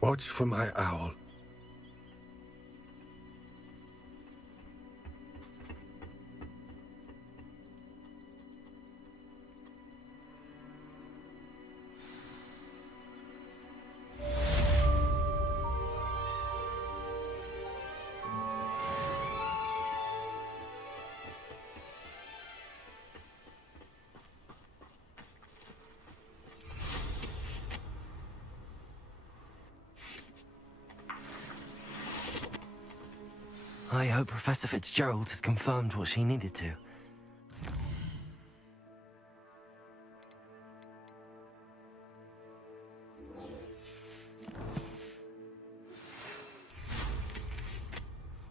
Watch for my owl. I hope Professor Fitzgerald has confirmed what she needed to.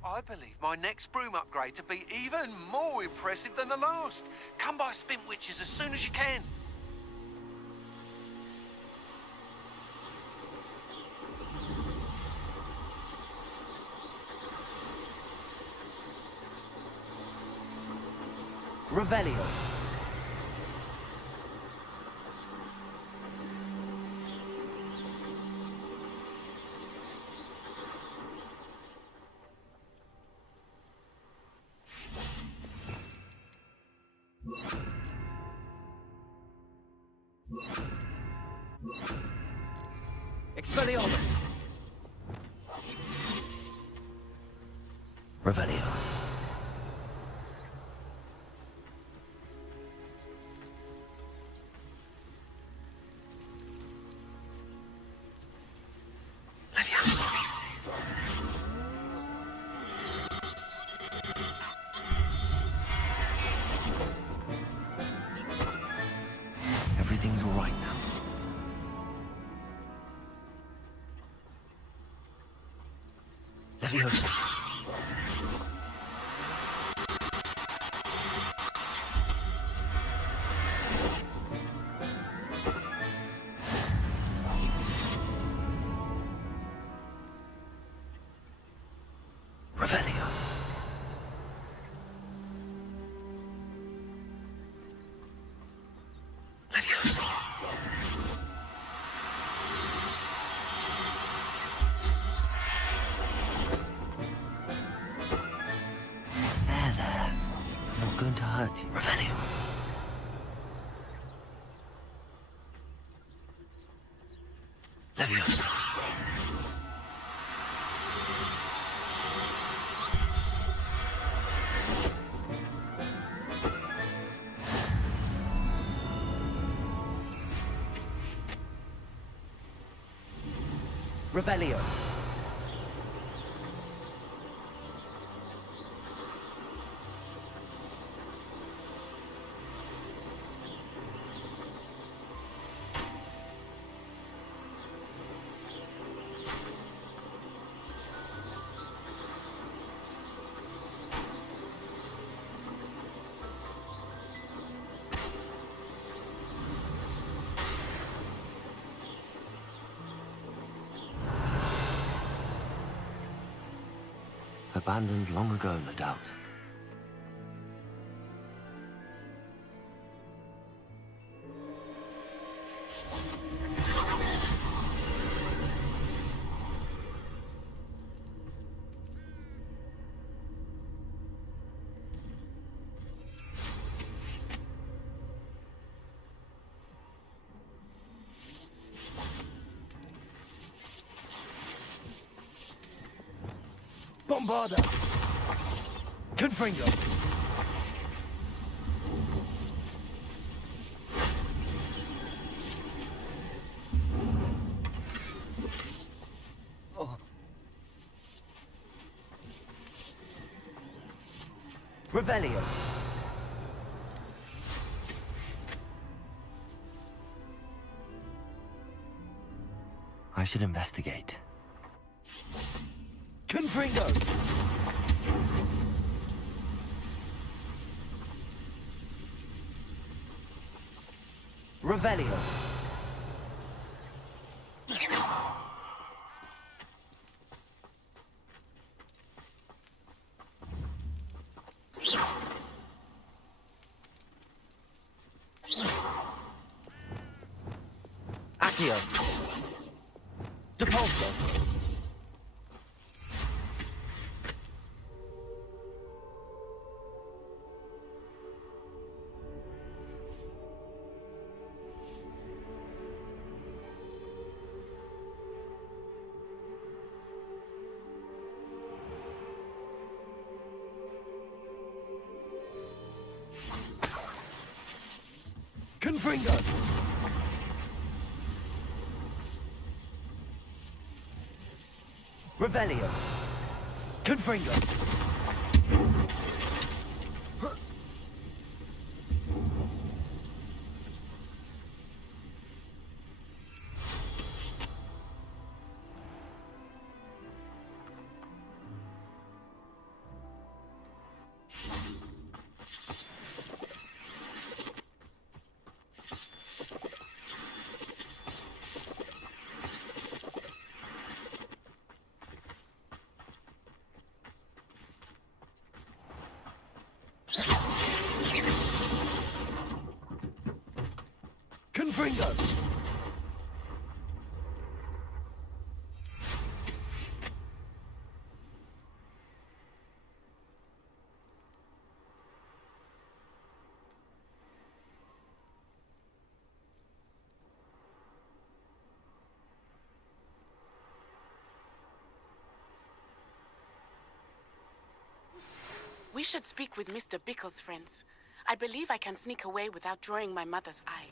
I believe my next broom upgrade to be even more impressive than the last. Come by Spint Witches as soon as you can. Revelio. Expelliarmus! Revelio. Everything's all right now. Leviosa. Revelio. Leviosa. There. I'm not going to hurt you. Revelio. Leviosa. Revelio. Abandoned long ago, no doubt. Bombarda! Confringo! Oh. Revelio! I should investigate. Confringo! Revelio! Accio! Depulso! Confringo! Revelio! Confringo! Confringo! We should speak with Mr. Bickle's friends. I believe I can sneak away without drawing my mother's eye.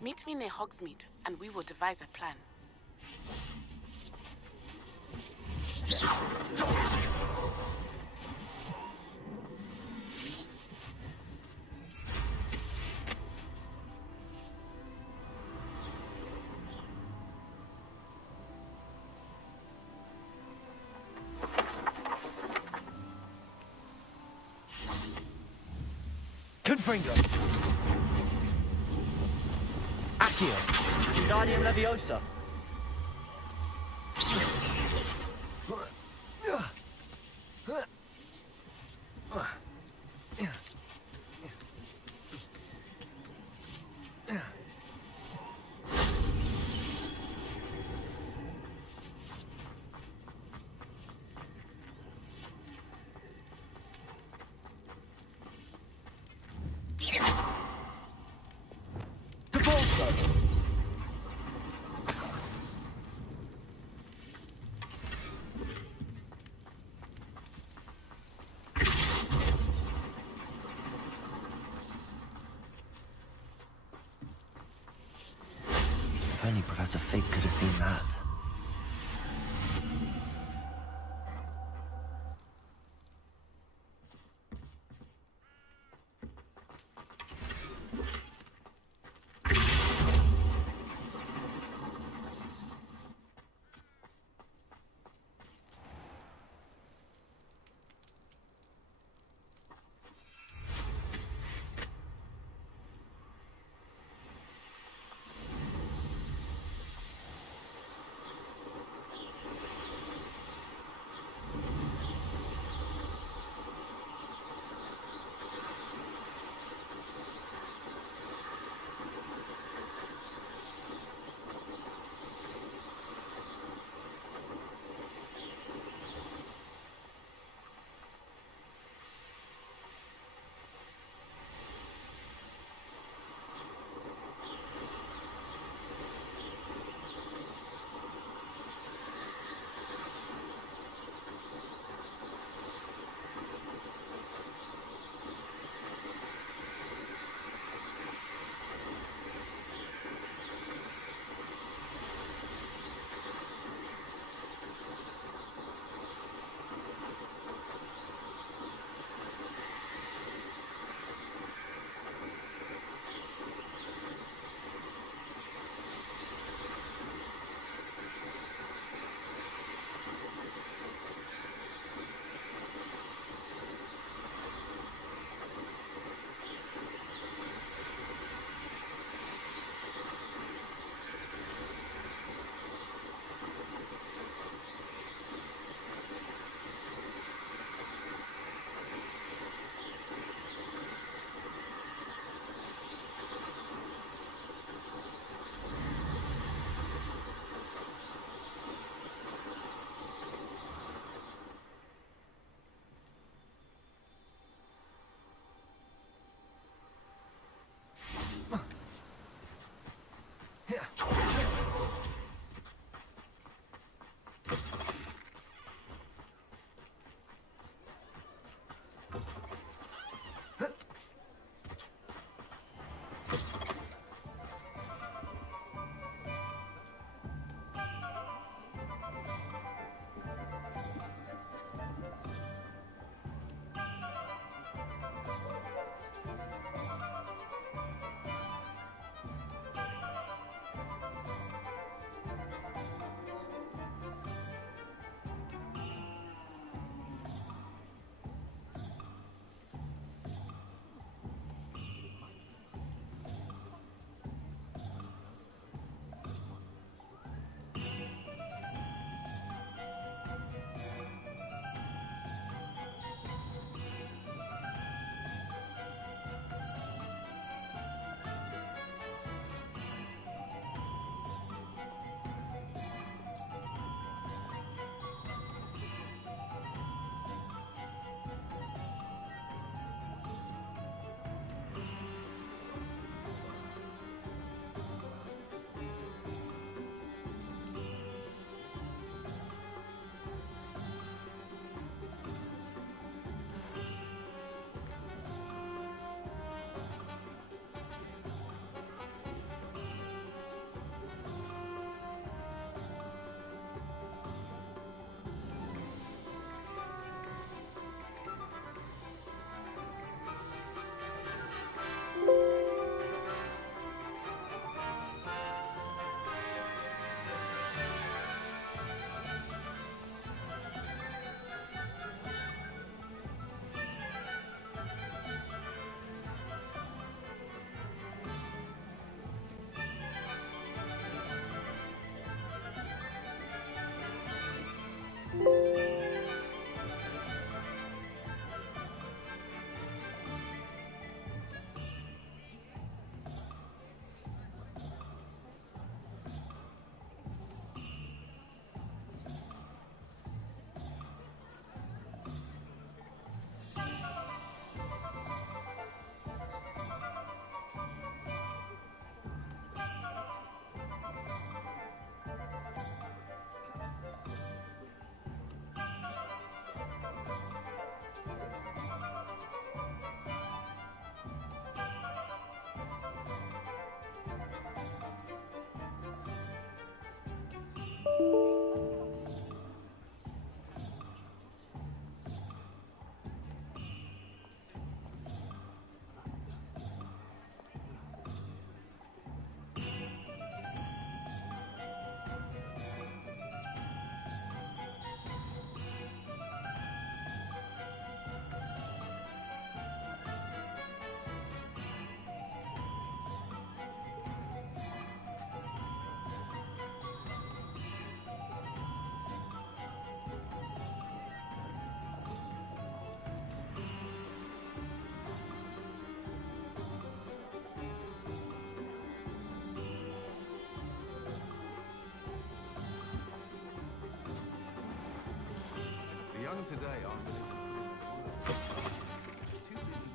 Meet me near Hogsmeade, and we will devise a plan. Confringo. Accio. Wingardium Leviosa. To Bolso. If only Professor Fig could have seen that.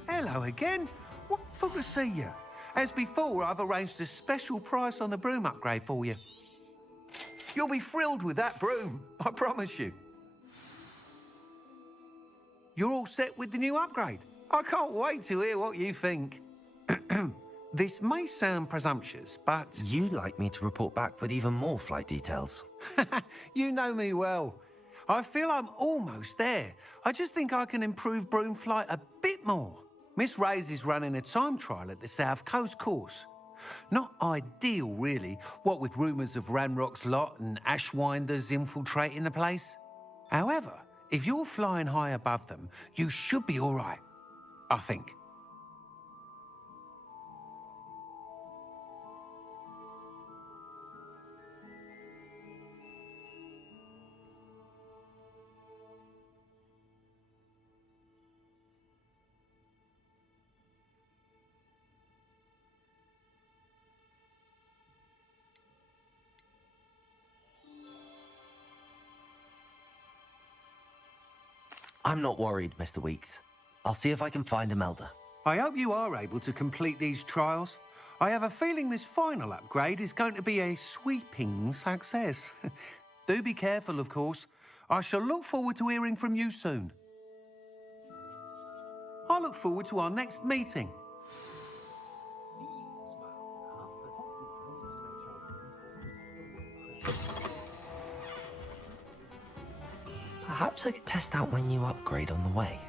Hello again. What for to see you? As before, I've arranged a special price on the broom upgrade for you. You'll be thrilled with that broom, I promise you. You're all set with the new upgrade. I can't wait to hear what you think. This may sound presumptuous, but... You'd like me to report back with even more flight details. You know me well. I feel I'm almost there. I just think I can improve broom flight a bit more. Miss Reyes is running a time trial at the South Coast course. Not ideal, really, what with rumours of Ranrock's lot and Ashwinders infiltrating the place. However, if you're flying high above them, you should be all right, I think. I'm not worried, Mr. Weeks. I'll see if I can find Imelda. I hope you are able to complete these trials. I have a feeling this final upgrade is going to be a sweeping success. Do be careful, of course. I shall look forward to hearing from you soon. I look forward to our next meeting. Perhaps I could test out my new upgrade on the way.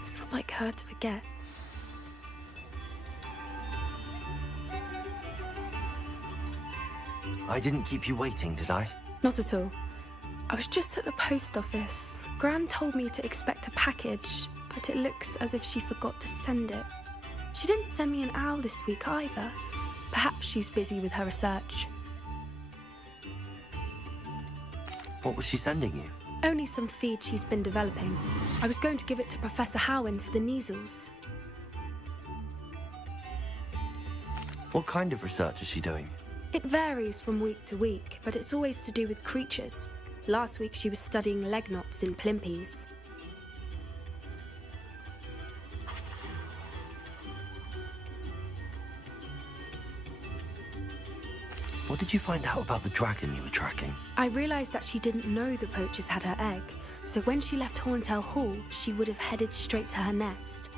It's not like her to forget. I didn't keep you waiting, did I? Not at all. I was just at the post office. Gran told me to expect a package. but it looks as if she forgot to send it. She didn't send me an owl this week either. Perhaps she's busy with her research. What was she sending you? Only some feed she's been developing. I was going to give it to Professor Howen for the measles. What kind of research is she doing? It varies from week to week, but it's always to do with creatures. Last week she was studying leg knots in plimpies. What did you find out about the dragon you were tracking? I realized that she didn't know the poachers had her egg, so when she left Horntail Hall, she would have headed straight to her nest.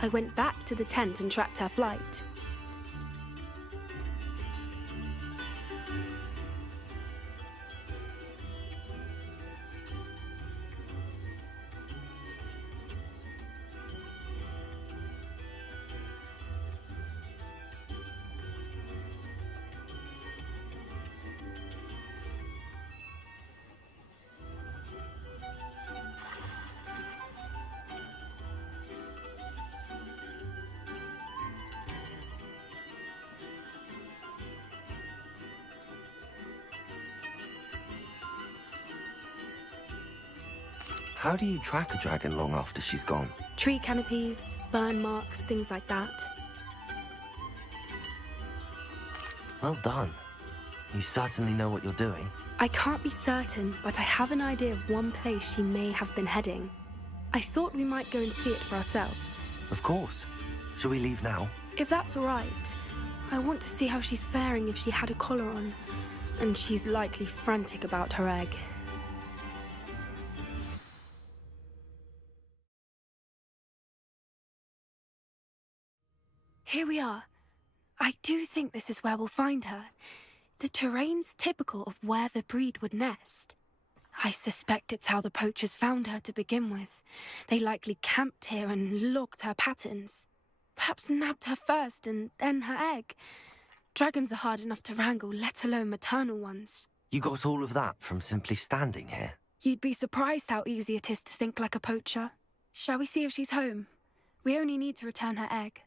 I went back to the tent and tracked her flight. How do you track a dragon long after she's gone? Tree canopies, burn marks, things like that. Well done. You certainly know what you're doing. I can't be certain, but I have an idea of one place she may have been heading. I thought we might go and see it for ourselves. Of course. Shall we leave now? If that's all right. I want to see how she's faring if she had a collar on. And she's likely frantic about her egg. Here we are. I do think this is where we'll find her. The terrain's typical of where the breed would nest. I suspect it's how the poachers found her to begin with. They likely camped here and logged her patterns. Perhaps nabbed her first and then her egg. Dragons are hard enough to wrangle, let alone maternal ones. You got all of that from simply standing here? You'd be surprised how easy it is to think like a poacher. Shall we see if she's home? We only need to return her egg.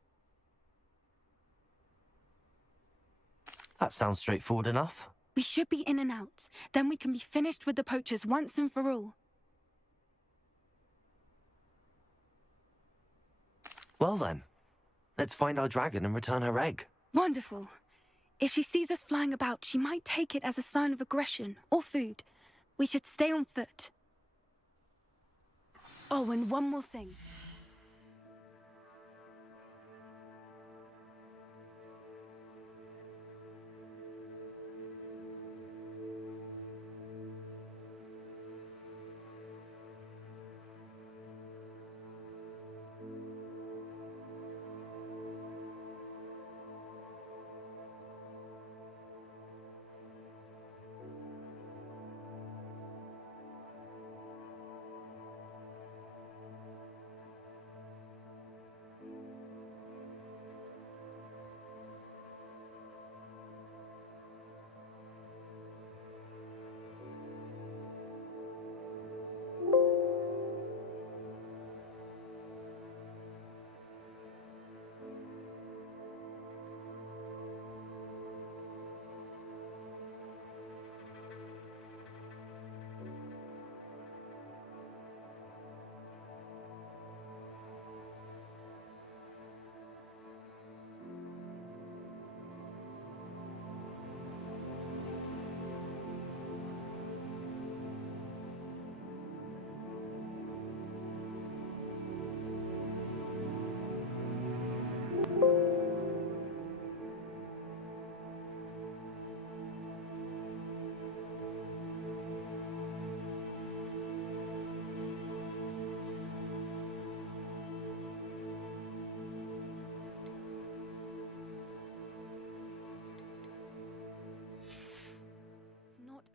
That sounds straightforward enough. We should be in and out. Then we can be finished with the poachers once and for all. Well then, let's find our dragon and return her egg. Wonderful. If she sees us flying about, she might take it as a sign of aggression or food. We should stay on foot. Oh, and one more thing.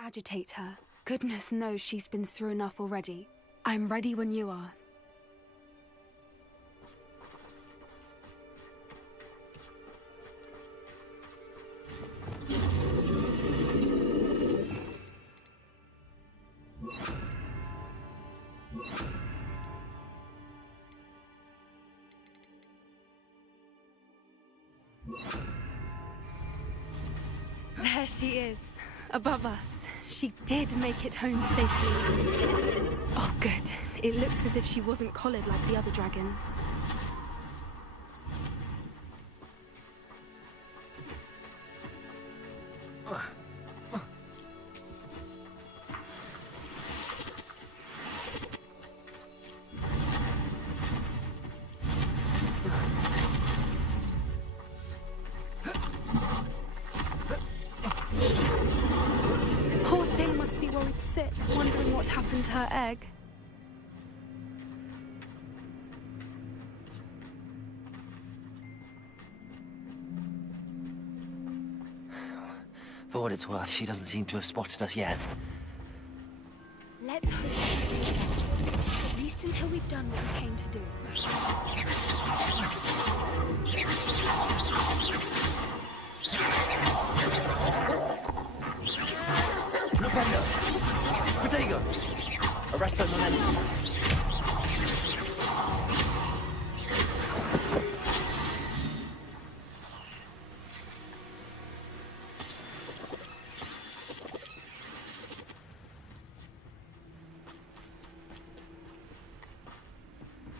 Agitate her. Goodness knows she's been through enough already. I'm ready when you are. There she is, above us. She did make it home safely. Oh, good. It looks as if she wasn't collared like the other dragons. Poor thing must be worried sick, wondering what happened to her egg. For what it's worth, she doesn't seem to have spotted us yet. Let's hope she stays there. At least until we've done what we came to do. Flipendo! Protego! Arresto momentum.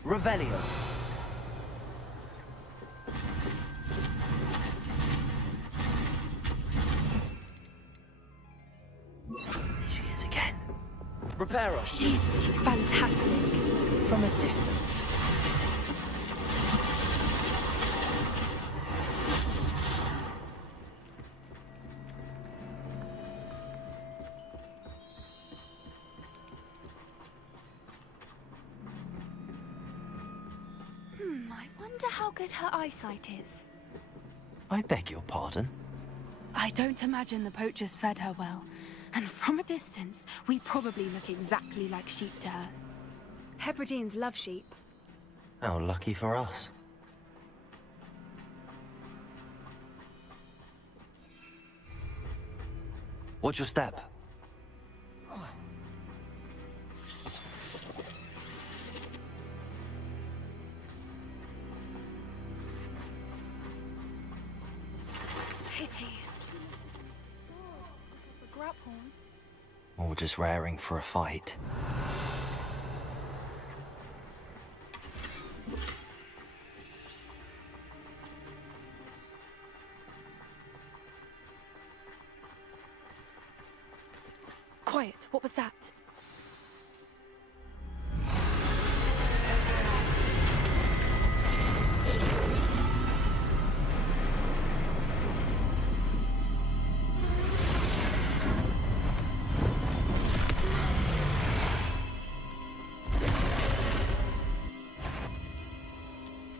Revelio. She is again. Reparo. She's fantastic. From a distance. I wonder how good her eyesight is. I beg your pardon? I don't imagine the poachers fed her well. And from a distance, we probably look exactly like sheep to her. Hebrideans love sheep. How lucky for us. Watch your step. Pity. A grapple. Or just raring for a fight. Quiet, what was that?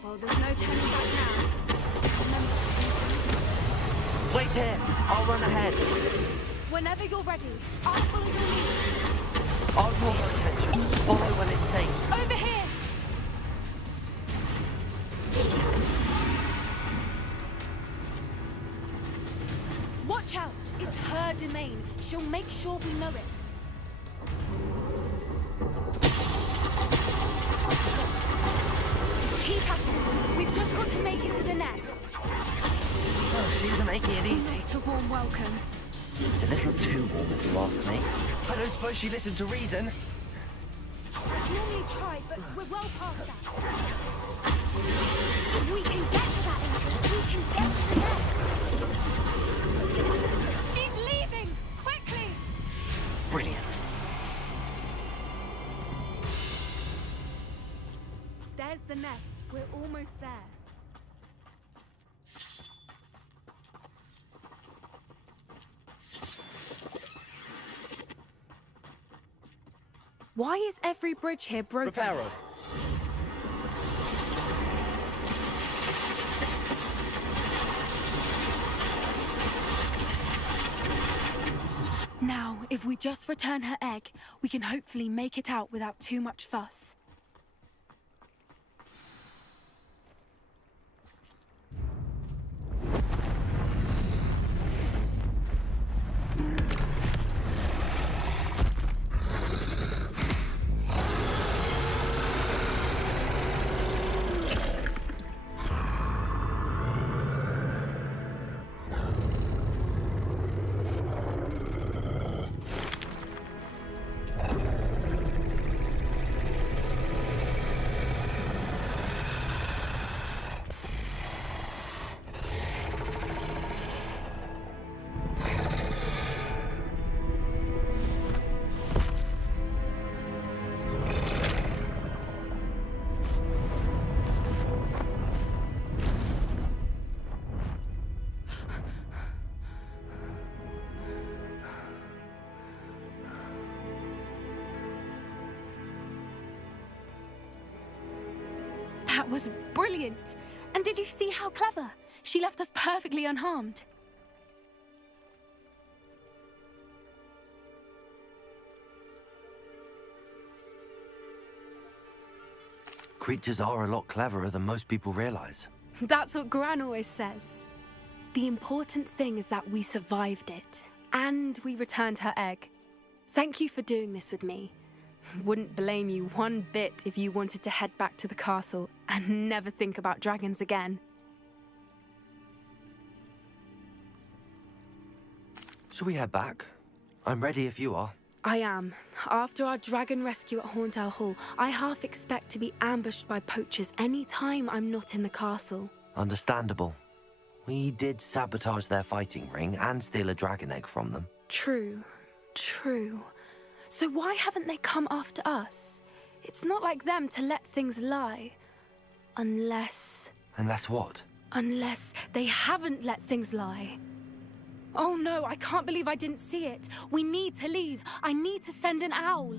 Well, there's no turning back now. Remember, Wait here! I'll run ahead. whenever you're ready, I'll follow your lead. I'll draw her attention. Follow when it's safe. Over here! Watch out! It's her domain. She'll make sure we know it. Keep at it. We've just got to make it to the nest. Well, she's making it easy. Not a warm welcome. It's a little too warm if you ask me. I don't suppose she listened to reason. I'd normally try, but we're well past that. We can get to that entrance. We can get to the nest. She's leaving! Quickly! Brilliant. There's the nest. We're almost there. Why is every bridge here broken? Reparo. Now, if we just return her egg, we can hopefully make it out without too much fuss. That was brilliant. And did you see how clever? She left us perfectly unharmed. Creatures are a lot cleverer than most people realize. That's what Gran always says. The important thing is that we survived it, and we returned her egg. Thank you for doing this with me. Wouldn't blame you one bit if you wanted to head back to the castle and never think about dragons again. Shall we head back? I'm ready if you are. I am. After our dragon rescue at Horndale Hall, I half expect to be ambushed by poachers any time I'm not in the castle. Understandable. We did sabotage their fighting ring and steal a dragon egg from them. True. So why haven't they come after us? It's not like them to let things lie. Unless what? Unless they haven't let things lie. Oh no, I can't believe I didn't see it. We need to leave. I need to send an owl.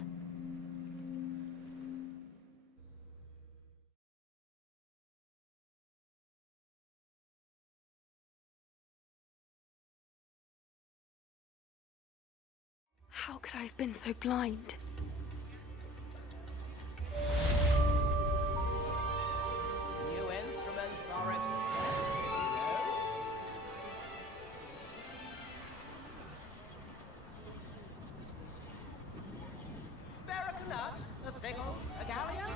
How could I have been so blind? New instruments are expensive, you know. Spare a canut, a sickle, a galleon.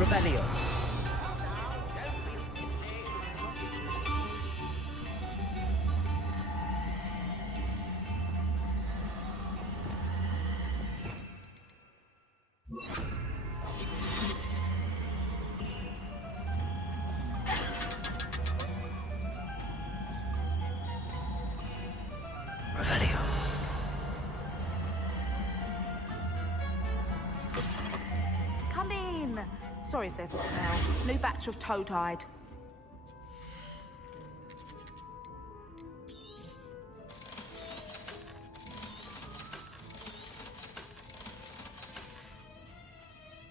Revelio. Revelio. Come in. Sorry if there's a smell. New batch of toad-hide.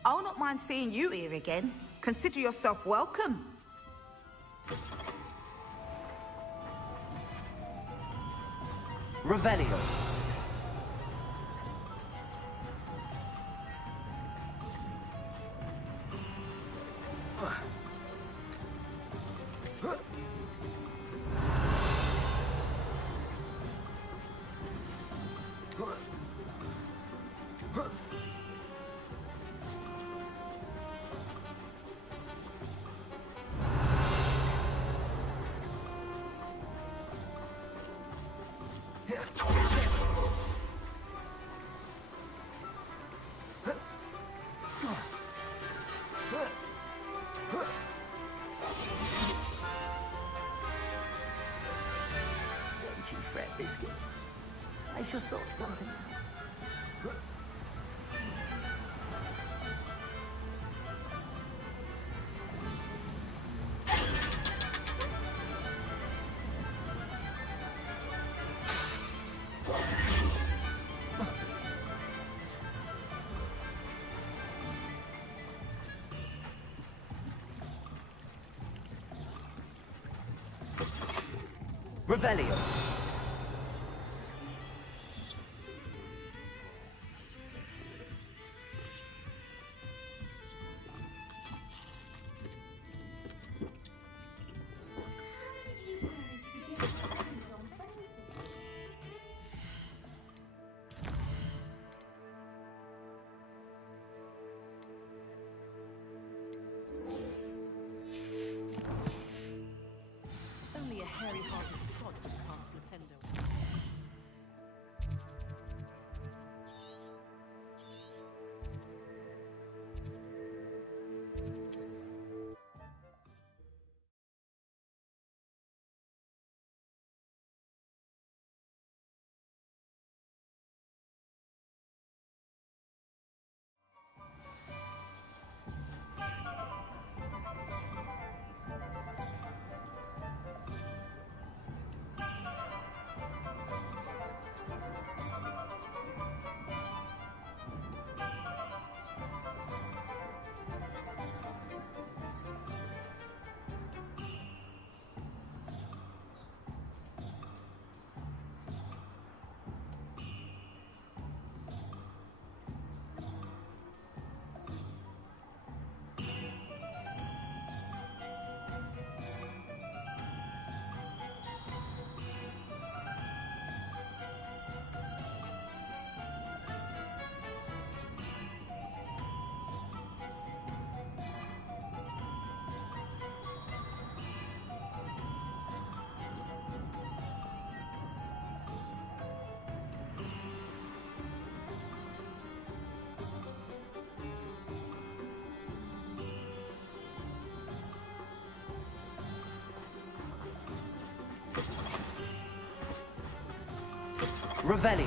I'll not mind seeing you here again. Consider yourself welcome. Revelio. I should thought something. Revelio. Only a hairy-hearted sod could cast Revelio.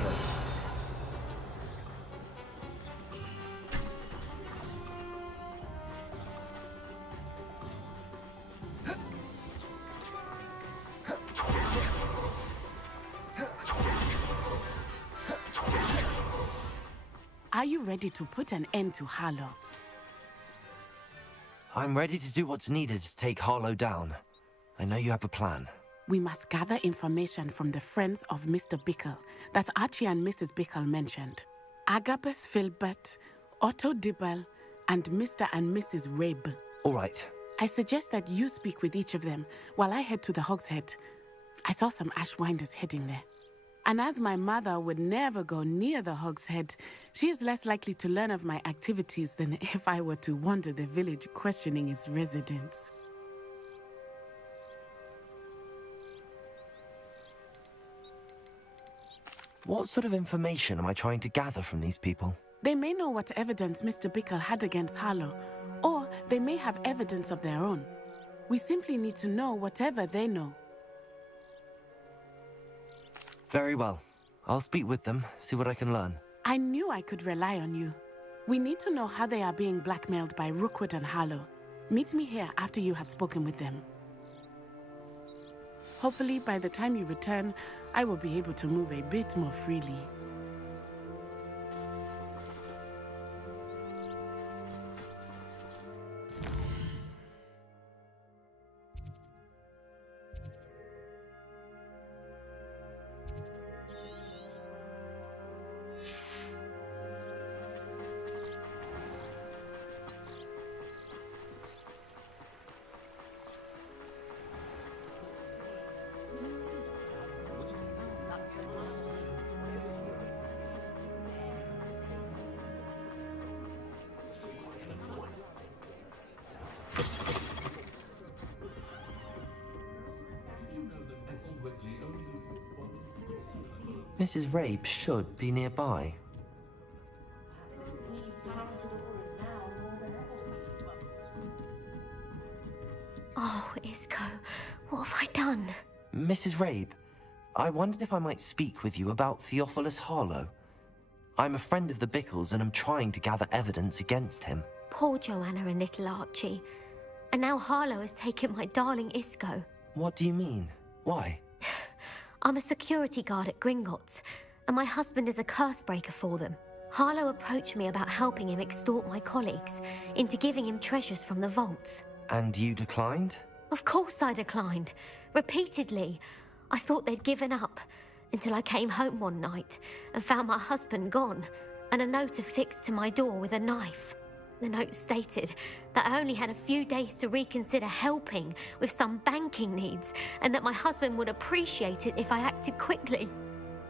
Are you ready to put an end to Harlow? I'm ready to do what's needed to take Harlow down. I know you have a plan. We must gather information from the friends of Mr. Bickle that Archie and Mrs. Bickle mentioned. Agabus Filbert, Otto Dibble, and Mr. and Mrs. Rabe. All right. I suggest that you speak with each of them while I head to the Hogshead. I saw some Ashwinders heading there. And as my mother would never go near the Hogshead, she is less likely to learn of my activities than if I were to wander the village questioning its residents. What sort of information am I trying to gather from these people? They may know what evidence Mr. Bickle had against Harlow, or they may have evidence of their own. We simply need to know whatever they know. Very well. I'll speak with them, see what I can learn. I knew I could rely on you. We need to know how they are being blackmailed by Rookwood and Harlow. Meet me here after you have spoken with them. Hopefully, by the time you return, I will be able to move a bit more freely. Mrs. Rabe should be nearby. Oh, Isco, what have I done? Mrs. Rabe, I wondered if I might speak with you about Theophilus Harlow. I'm a friend of the Bickles and I'm trying to gather evidence against him. Poor Joanna and little Archie. And now Harlow has taken my darling Isco. What do you mean? Why? I'm a security guard at Gringotts, and my husband is a curse breaker for them. Harlow approached me about helping him extort my colleagues into giving him treasures from the vaults. And you declined? Of course I declined. Repeatedly. I thought they'd given up, until I came home one night and found my husband gone, and a note affixed to my door with a knife. The note stated that I only had a few days to reconsider helping with some banking needs, and that my husband would appreciate it if I acted quickly.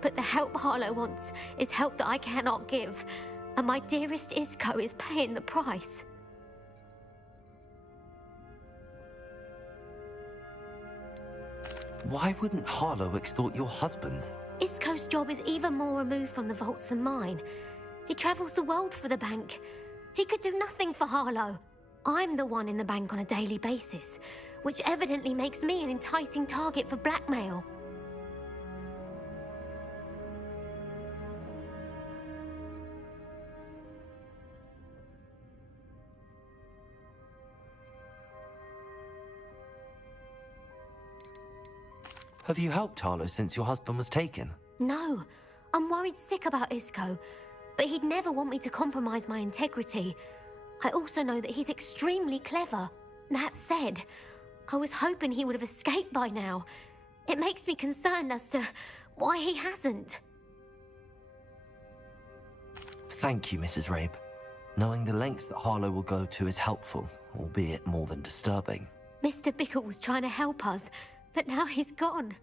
But the help Harlow wants is help that I cannot give, and my dearest Isco is paying the price. Why wouldn't Harlow extort your husband? Isco's job is even more removed from the vaults than mine. He travels the world for the bank. He could do nothing for Harlow. I'm the one in the bank on a daily basis, which evidently makes me an enticing target for blackmail. Have you helped Harlow since your husband was taken? No, I'm worried sick about Isco, but he'd never want me to compromise my integrity. I also know that he's extremely clever. That said, I was hoping he would have escaped by now. It makes me concerned as to why he hasn't. Thank you, Mrs. Rabe. Knowing the lengths that Harlow will go to is helpful, albeit more than disturbing. Mr. Bickle was trying to help us, but now he's gone.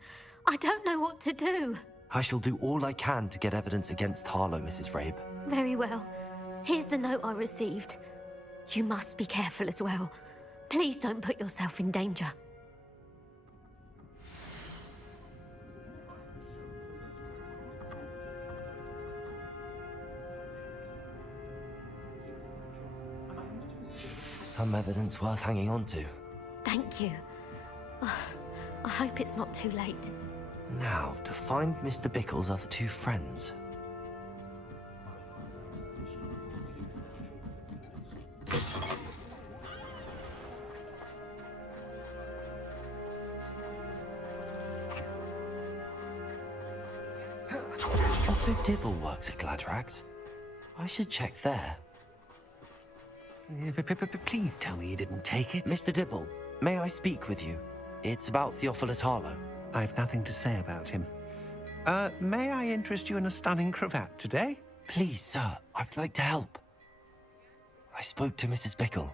I don't know what to do. I shall do all I can to get evidence against Harlow, Mrs. Rabe. Very well. Here's the note I received. You must be careful as well. Please don't put yourself in danger. Some evidence worth hanging on to. Thank you. I hope it's not too late. Now, to find Mr. Bickle's other two friends. Otto Dibble works at Gladrags. I should check there. Please tell me you didn't take it. Mr. Dibble, may I speak with you? It's about Theophilus Harlow. I've nothing to say about him. May I interest you in a stunning cravat today? Please, sir, I'd like to help. I spoke to Mrs. Bickle.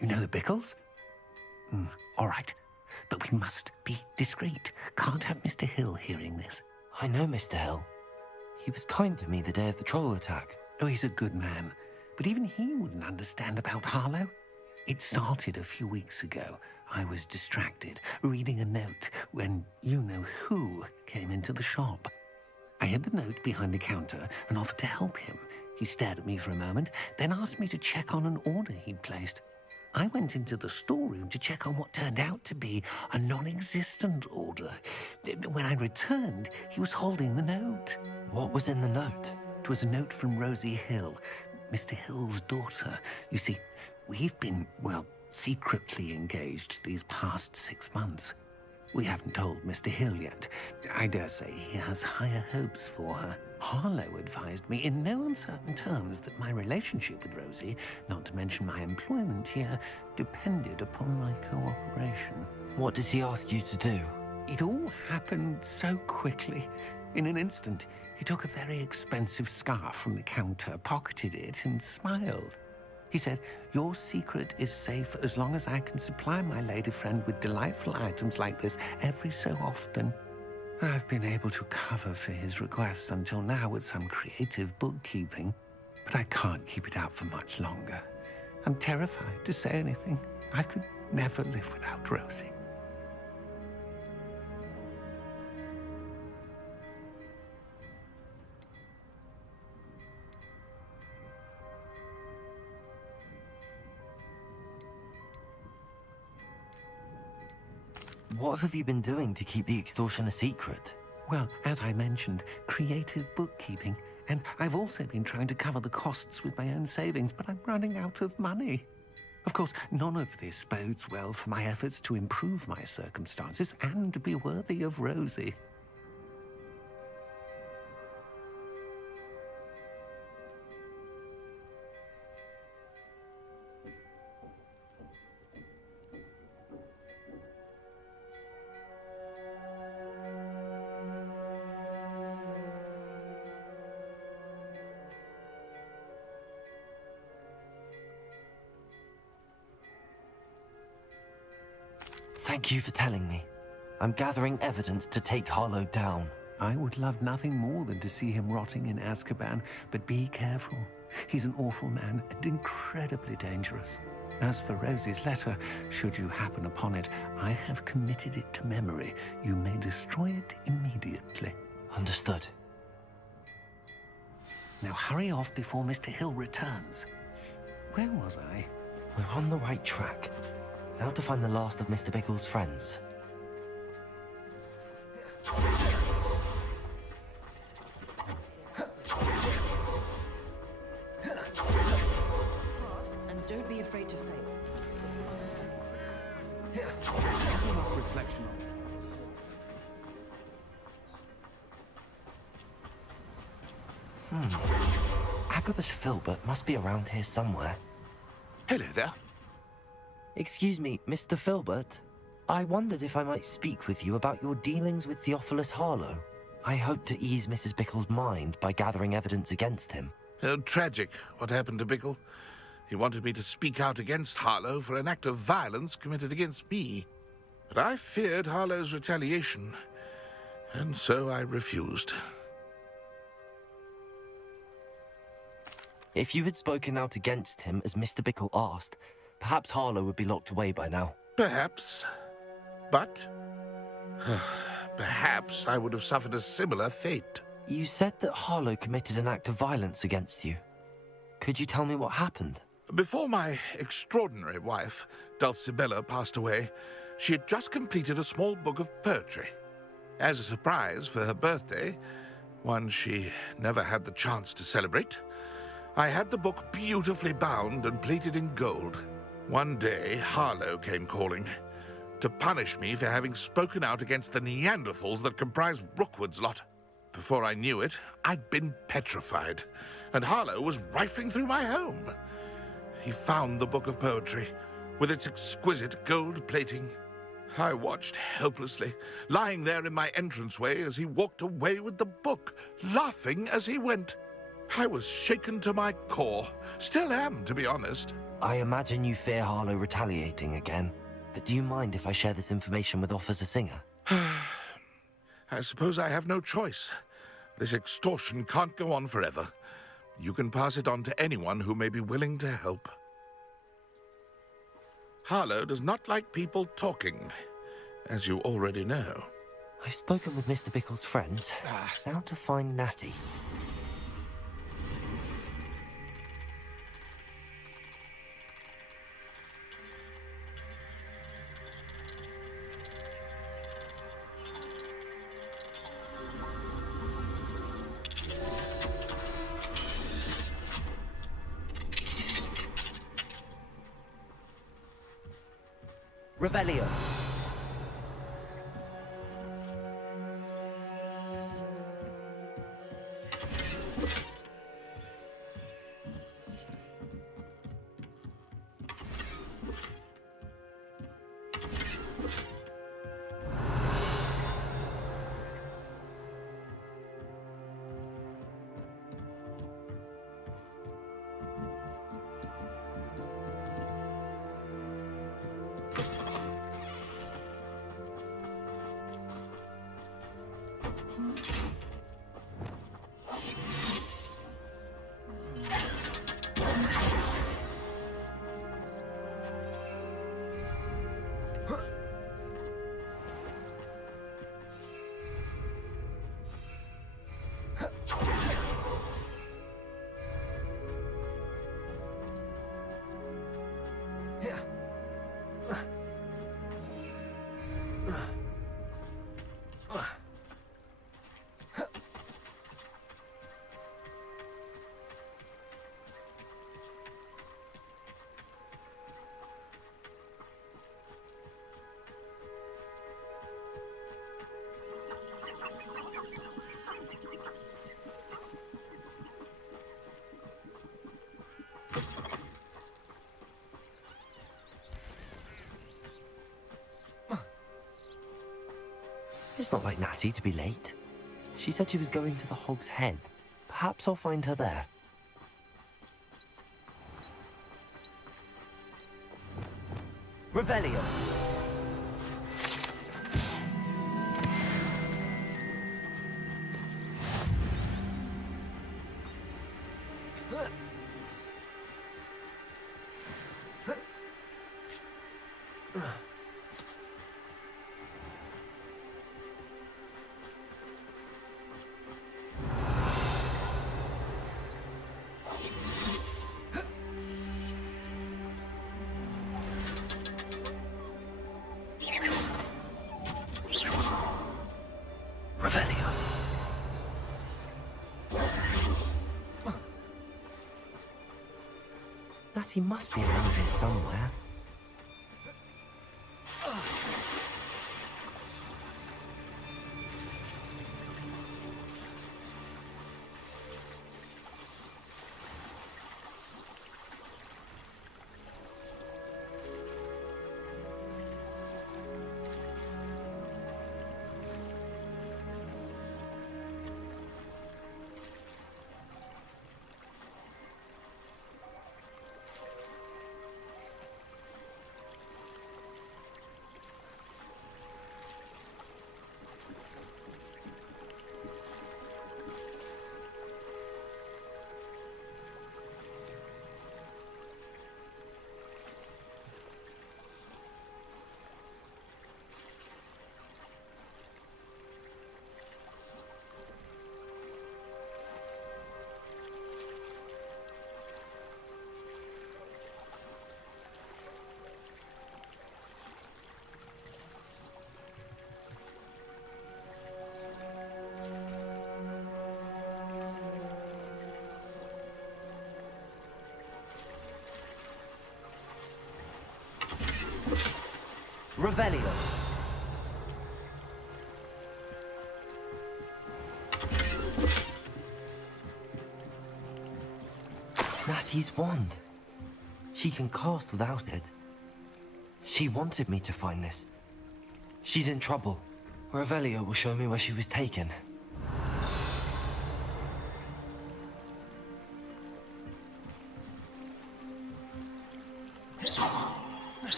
You know the Bickles? All right. But we must be discreet. Can't have Mr. Hill hearing this. I know Mr. Hill. He was kind to me the day of the troll attack. Oh, he's a good man. But even he wouldn't understand about Harlow. It started a few weeks ago. I was distracted, reading a note, when you-know-who came into the shop. I hid the note behind the counter and offered to help him. He stared at me for a moment, then asked me to check on an order he'd placed. I went into the storeroom to check on what turned out to be a non-existent order. When I returned, he was holding the note. What was in the note? It was a note from Rosie Hill, Mr. Hill's daughter. You see, we've been, well, secretly engaged these past 6 months. We haven't told Mr. Hill yet. I dare say he has higher hopes for her. Harlow advised me in no uncertain terms that my relationship with Rosie, not to mention my employment here, depended upon my cooperation. What did he ask you to do? It all happened so quickly. In an instant, he took a very expensive scarf from the counter, pocketed it, and smiled. He said, "Your secret is safe as long as I can supply my lady friend with delightful items like this every so often." I've been able to cover for his requests until now with some creative bookkeeping, but I can't keep it up for much longer. I'm terrified to say anything. I could never live without Rosie. What have you been doing to keep the extortion a secret? Well, as I mentioned, creative bookkeeping. And I've also been trying to cover the costs with my own savings, but I'm running out of money. Of course, none of this bodes well for my efforts to improve my circumstances and be worthy of Rosie. Thank you for telling me. I'm gathering evidence to take Harlow down. I would love nothing more than to see him rotting in Azkaban, but be careful. He's an awful man and incredibly dangerous. As for Rosie's letter, should you happen upon it, I have committed it to memory. You may destroy it immediately. Understood. Now hurry off before Mr. Hill returns. Where was I? We're on the right track. Now to find the last of Mr. Bickle's friends. And don't be afraid to fail. Enough reflection. Agabus Filbert must be around here somewhere. Hello there. Excuse me, Mr. Filbert. I wondered if I might speak with you about your dealings with Theophilus Harlow. I hope to ease Mrs. Bickle's mind by gathering evidence against him. Tragic, what happened to Bickle. He wanted me to speak out against Harlow for an act of violence committed against me. But I feared Harlow's retaliation, and so I refused. If you had spoken out against him as Mr. Bickle asked, perhaps Harlow would be locked away by now. Perhaps. But perhaps I would have suffered a similar fate. You said that Harlow committed an act of violence against you. Could you tell me what happened? Before my extraordinary wife, Dulcibella, passed away, she had just completed a small book of poetry. As a surprise for her birthday, one she never had the chance to celebrate, I had the book beautifully bound and plated in gold. One day, Harlow came calling to punish me for having spoken out against the Neanderthals that comprise Rookwood's lot. Before I knew it, I'd been petrified, and Harlow was rifling through my home. He found the book of poetry, with its exquisite gold plating. I watched helplessly, lying there in my entranceway as he walked away with the book, laughing as he went. I was shaken to my core. Still am, to be honest. I imagine you fear Harlow retaliating again. But do you mind if I share this information with Officer Singer? I suppose I have no choice. This extortion can't go on forever. You can pass it on to anyone who may be willing to help. Harlow does not like people talking, as you already know. I've spoken with Mr. Bickle's friend. Now to find Natty. Revelio. It's not like Natty to be late. She said she was going to the Hog's Head. Perhaps I'll find her there. Revelio. Revelio. Natty must be around here somewhere. Revelio. Natty's wand. She can cast without it. She wanted me to find this. She's in trouble. Revelio will show me where she was taken.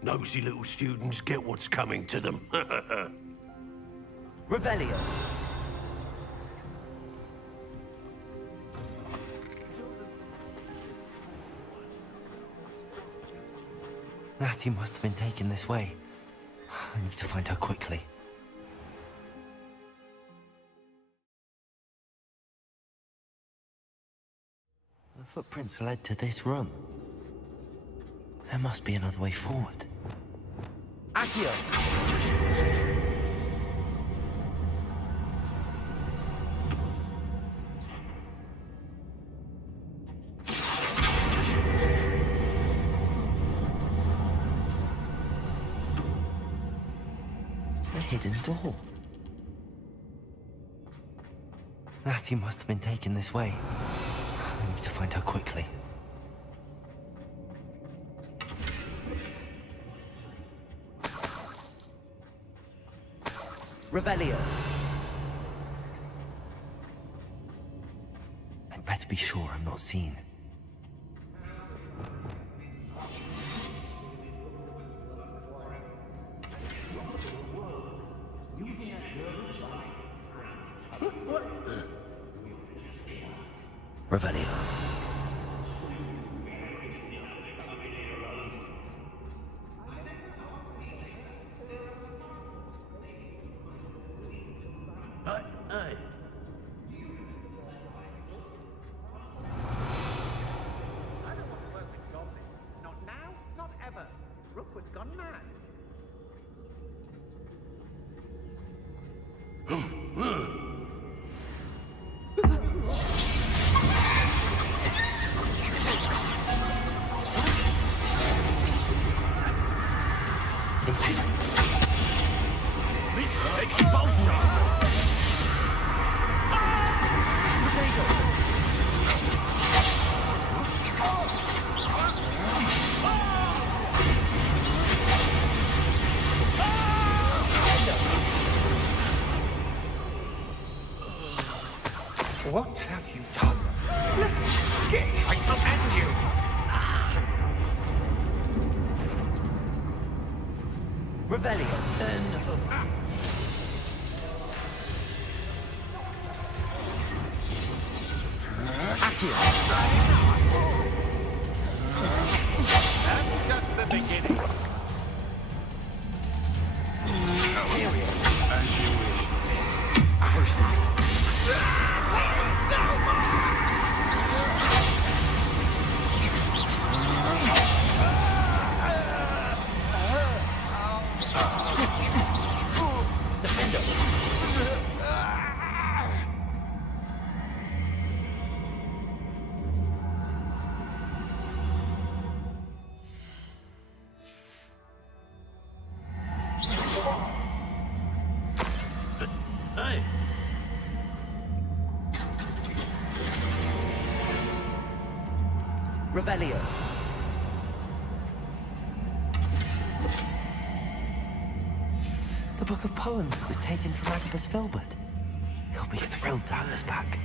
Nosy little students get what's coming to them. Revelio. Natty must have been taken this way. I need to find her quickly. The footprints led to this room. There must be another way forward. Accio! The hidden door. Natty must have been taken this way. I need to find her quickly. Revelio. I'd better be sure I'm not seen. Revelio. Rookwood's gone mad. What have you done? Get! I command you! Revelio. That's just the beginning. Period. As you wish. Crucible. Hey. Revelio. The Book of Poems was taken from Agabus Filbert. He'll be thrilled to have us back.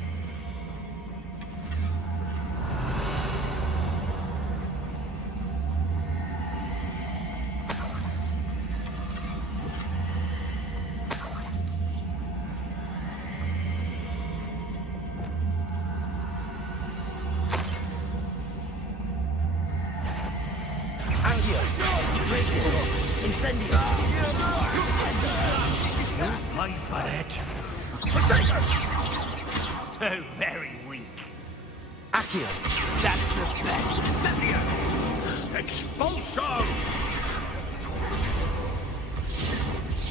Incendio! You pay for that. So very weak. Accio. That's the best. Incendio! Expulso!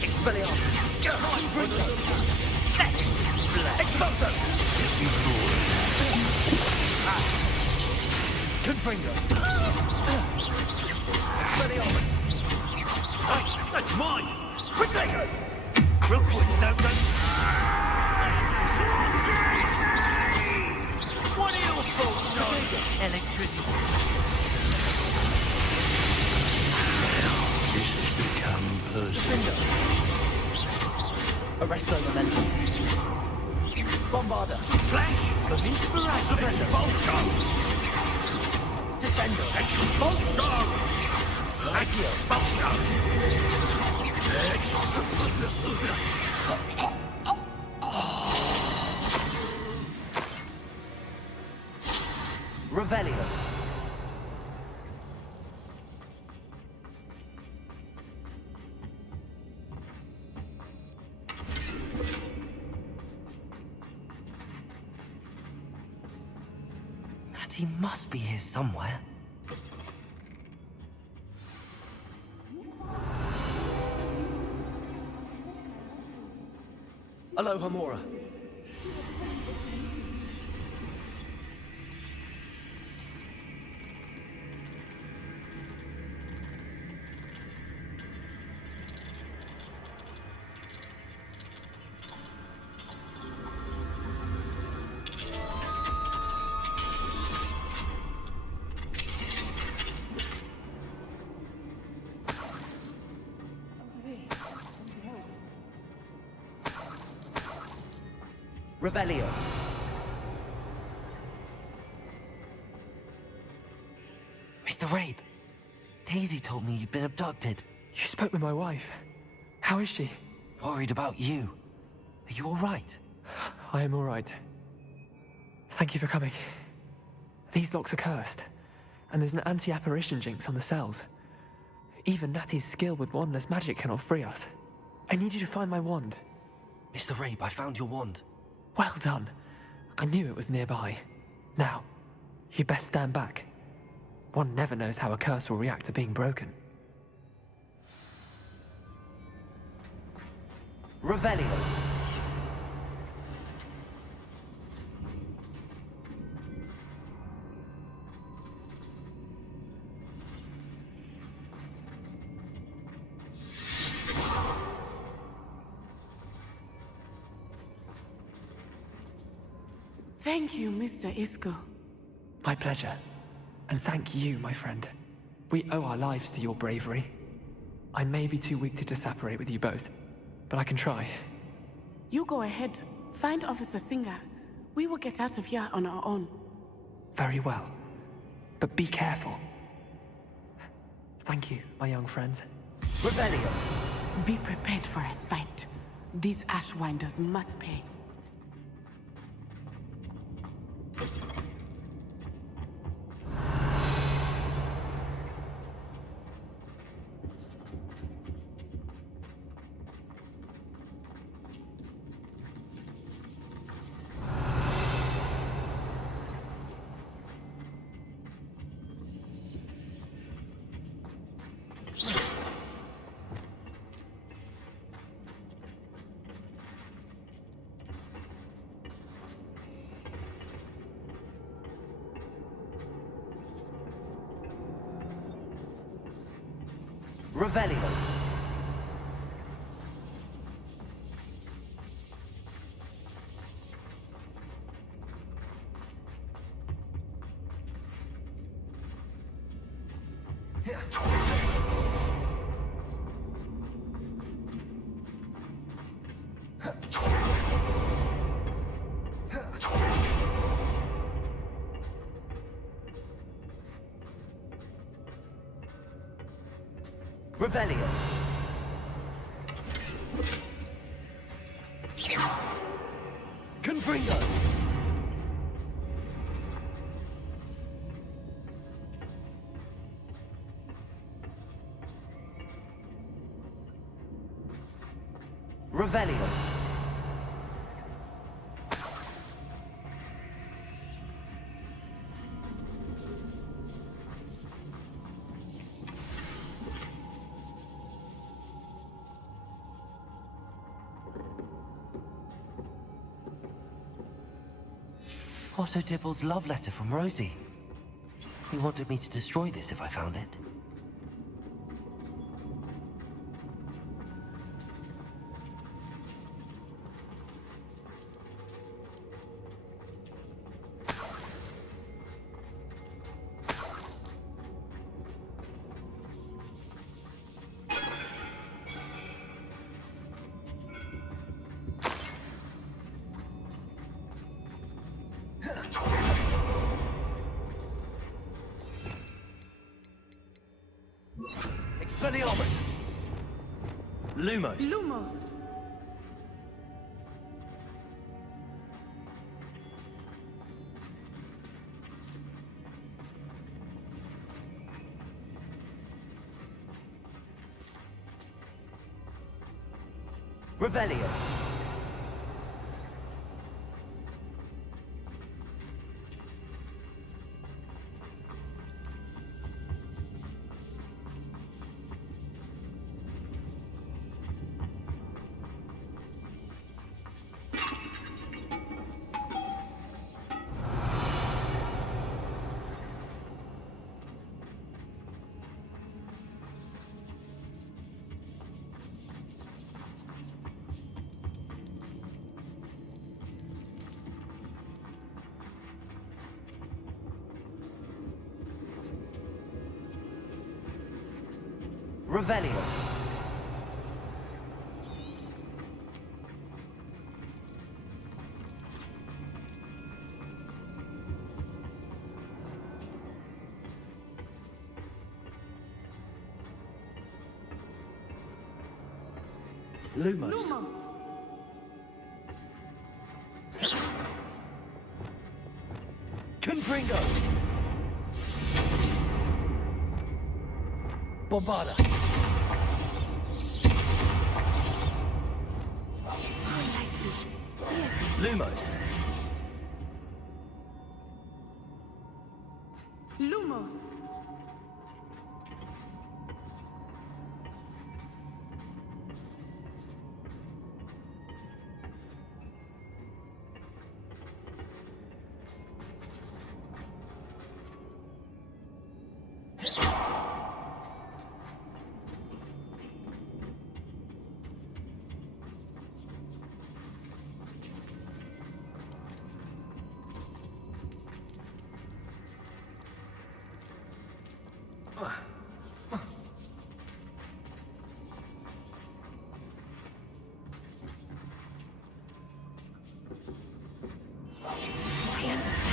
Expelliarmus! Let it display! Expulso! Confringo! Expelliarmus! Hey, that's mine! Protego! Crookshanks don't run... What are your thoughts on electricity? This has become personal. Arresto momentum. Bombarder. Flash of inspiration. Expulso! Descendo. Expulso! Accio. Revelio. Natty must be here somewhere. Aloha Mora. Revelio. Mr. Rabe, Daisy told me you'd been abducted. You spoke with my wife. How is she? Worried about you. Are you all right? I am all right. Thank you for coming. These locks are cursed, and there's an anti-apparition jinx on the cells. Even Natty's skill with wandless magic cannot free us. I need you to find my wand. Mr. Rabe, I found your wand. Well done. I knew it was nearby. Now, you best stand back. One never knows how a curse will react to being broken. Revelio. Thank you, Mr. Isco. My pleasure. And thank you, my friend. We owe our lives to your bravery. I may be too weak to disapparate with you both, but I can try. You go ahead. Find Officer Singer. We will get out of here on our own. Very well. But be careful. Thank you, my young friends. Revelio. Be prepared for a fight. These Ashwinders must pay. Revelio. Revelio. Confringo. Revelio. Otto Dibble's love letter from Rosie. He wanted me to destroy this if I found it. Expelliarmus! Lumos! Lumos! Revelio! Revelio. Lumos. Confringo. Bombarda. Lumos. Lumos.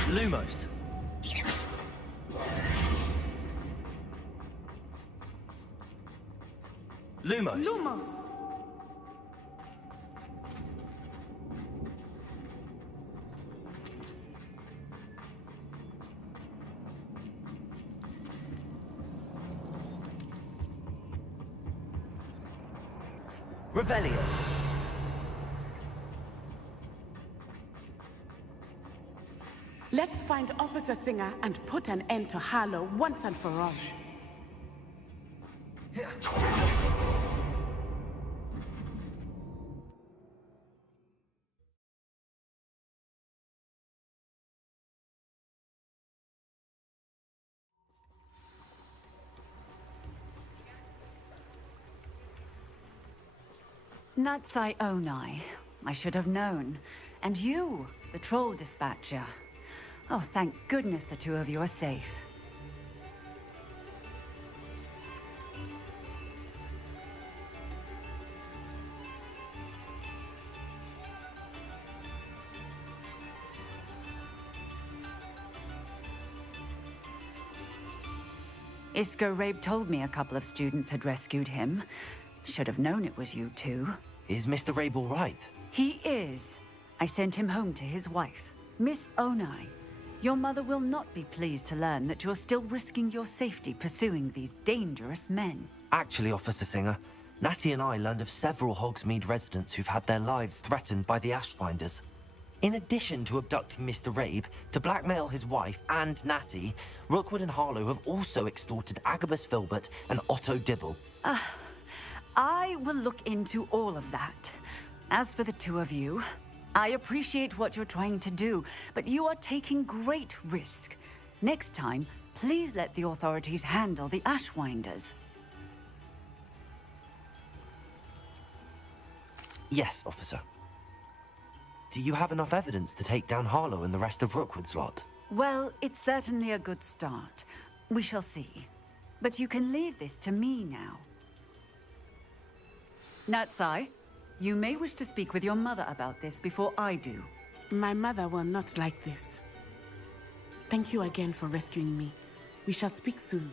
Lumos. Lumos. Lumos. Revelio. Let's find Officer Singer and put an end to Harlow once and for all. Natsai Onai. I should have known. And you, the troll dispatcher. Oh, thank goodness the two of you are safe. Isco Rabe told me a couple of students had rescued him. Should have known it was you two. Is Mr. Rabe all right? He is. I sent him home to his wife, Miss Onai. Your mother will not be pleased to learn that you're still risking your safety pursuing these dangerous men. Actually, Officer Singer, Natty and I learned of several Hogsmeade residents who've had their lives threatened by the Ashbinders. In addition to abducting Mr. Rabe to blackmail his wife and Natty, Rookwood and Harlow have also extorted Agabus Filbert and Otto Dibble. I will look into all of that. As for the two of you, I appreciate what you're trying to do, but you are taking great risk. Next time, please let the authorities handle the Ashwinders. Yes, officer. Do you have enough evidence to take down Harlow and the rest of Rookwood's lot? Well, it's certainly a good start. We shall see. But you can leave this to me now. Natsai, you may wish to speak with your mother about this before I do. My mother will not like this. Thank you again for rescuing me. We shall speak soon.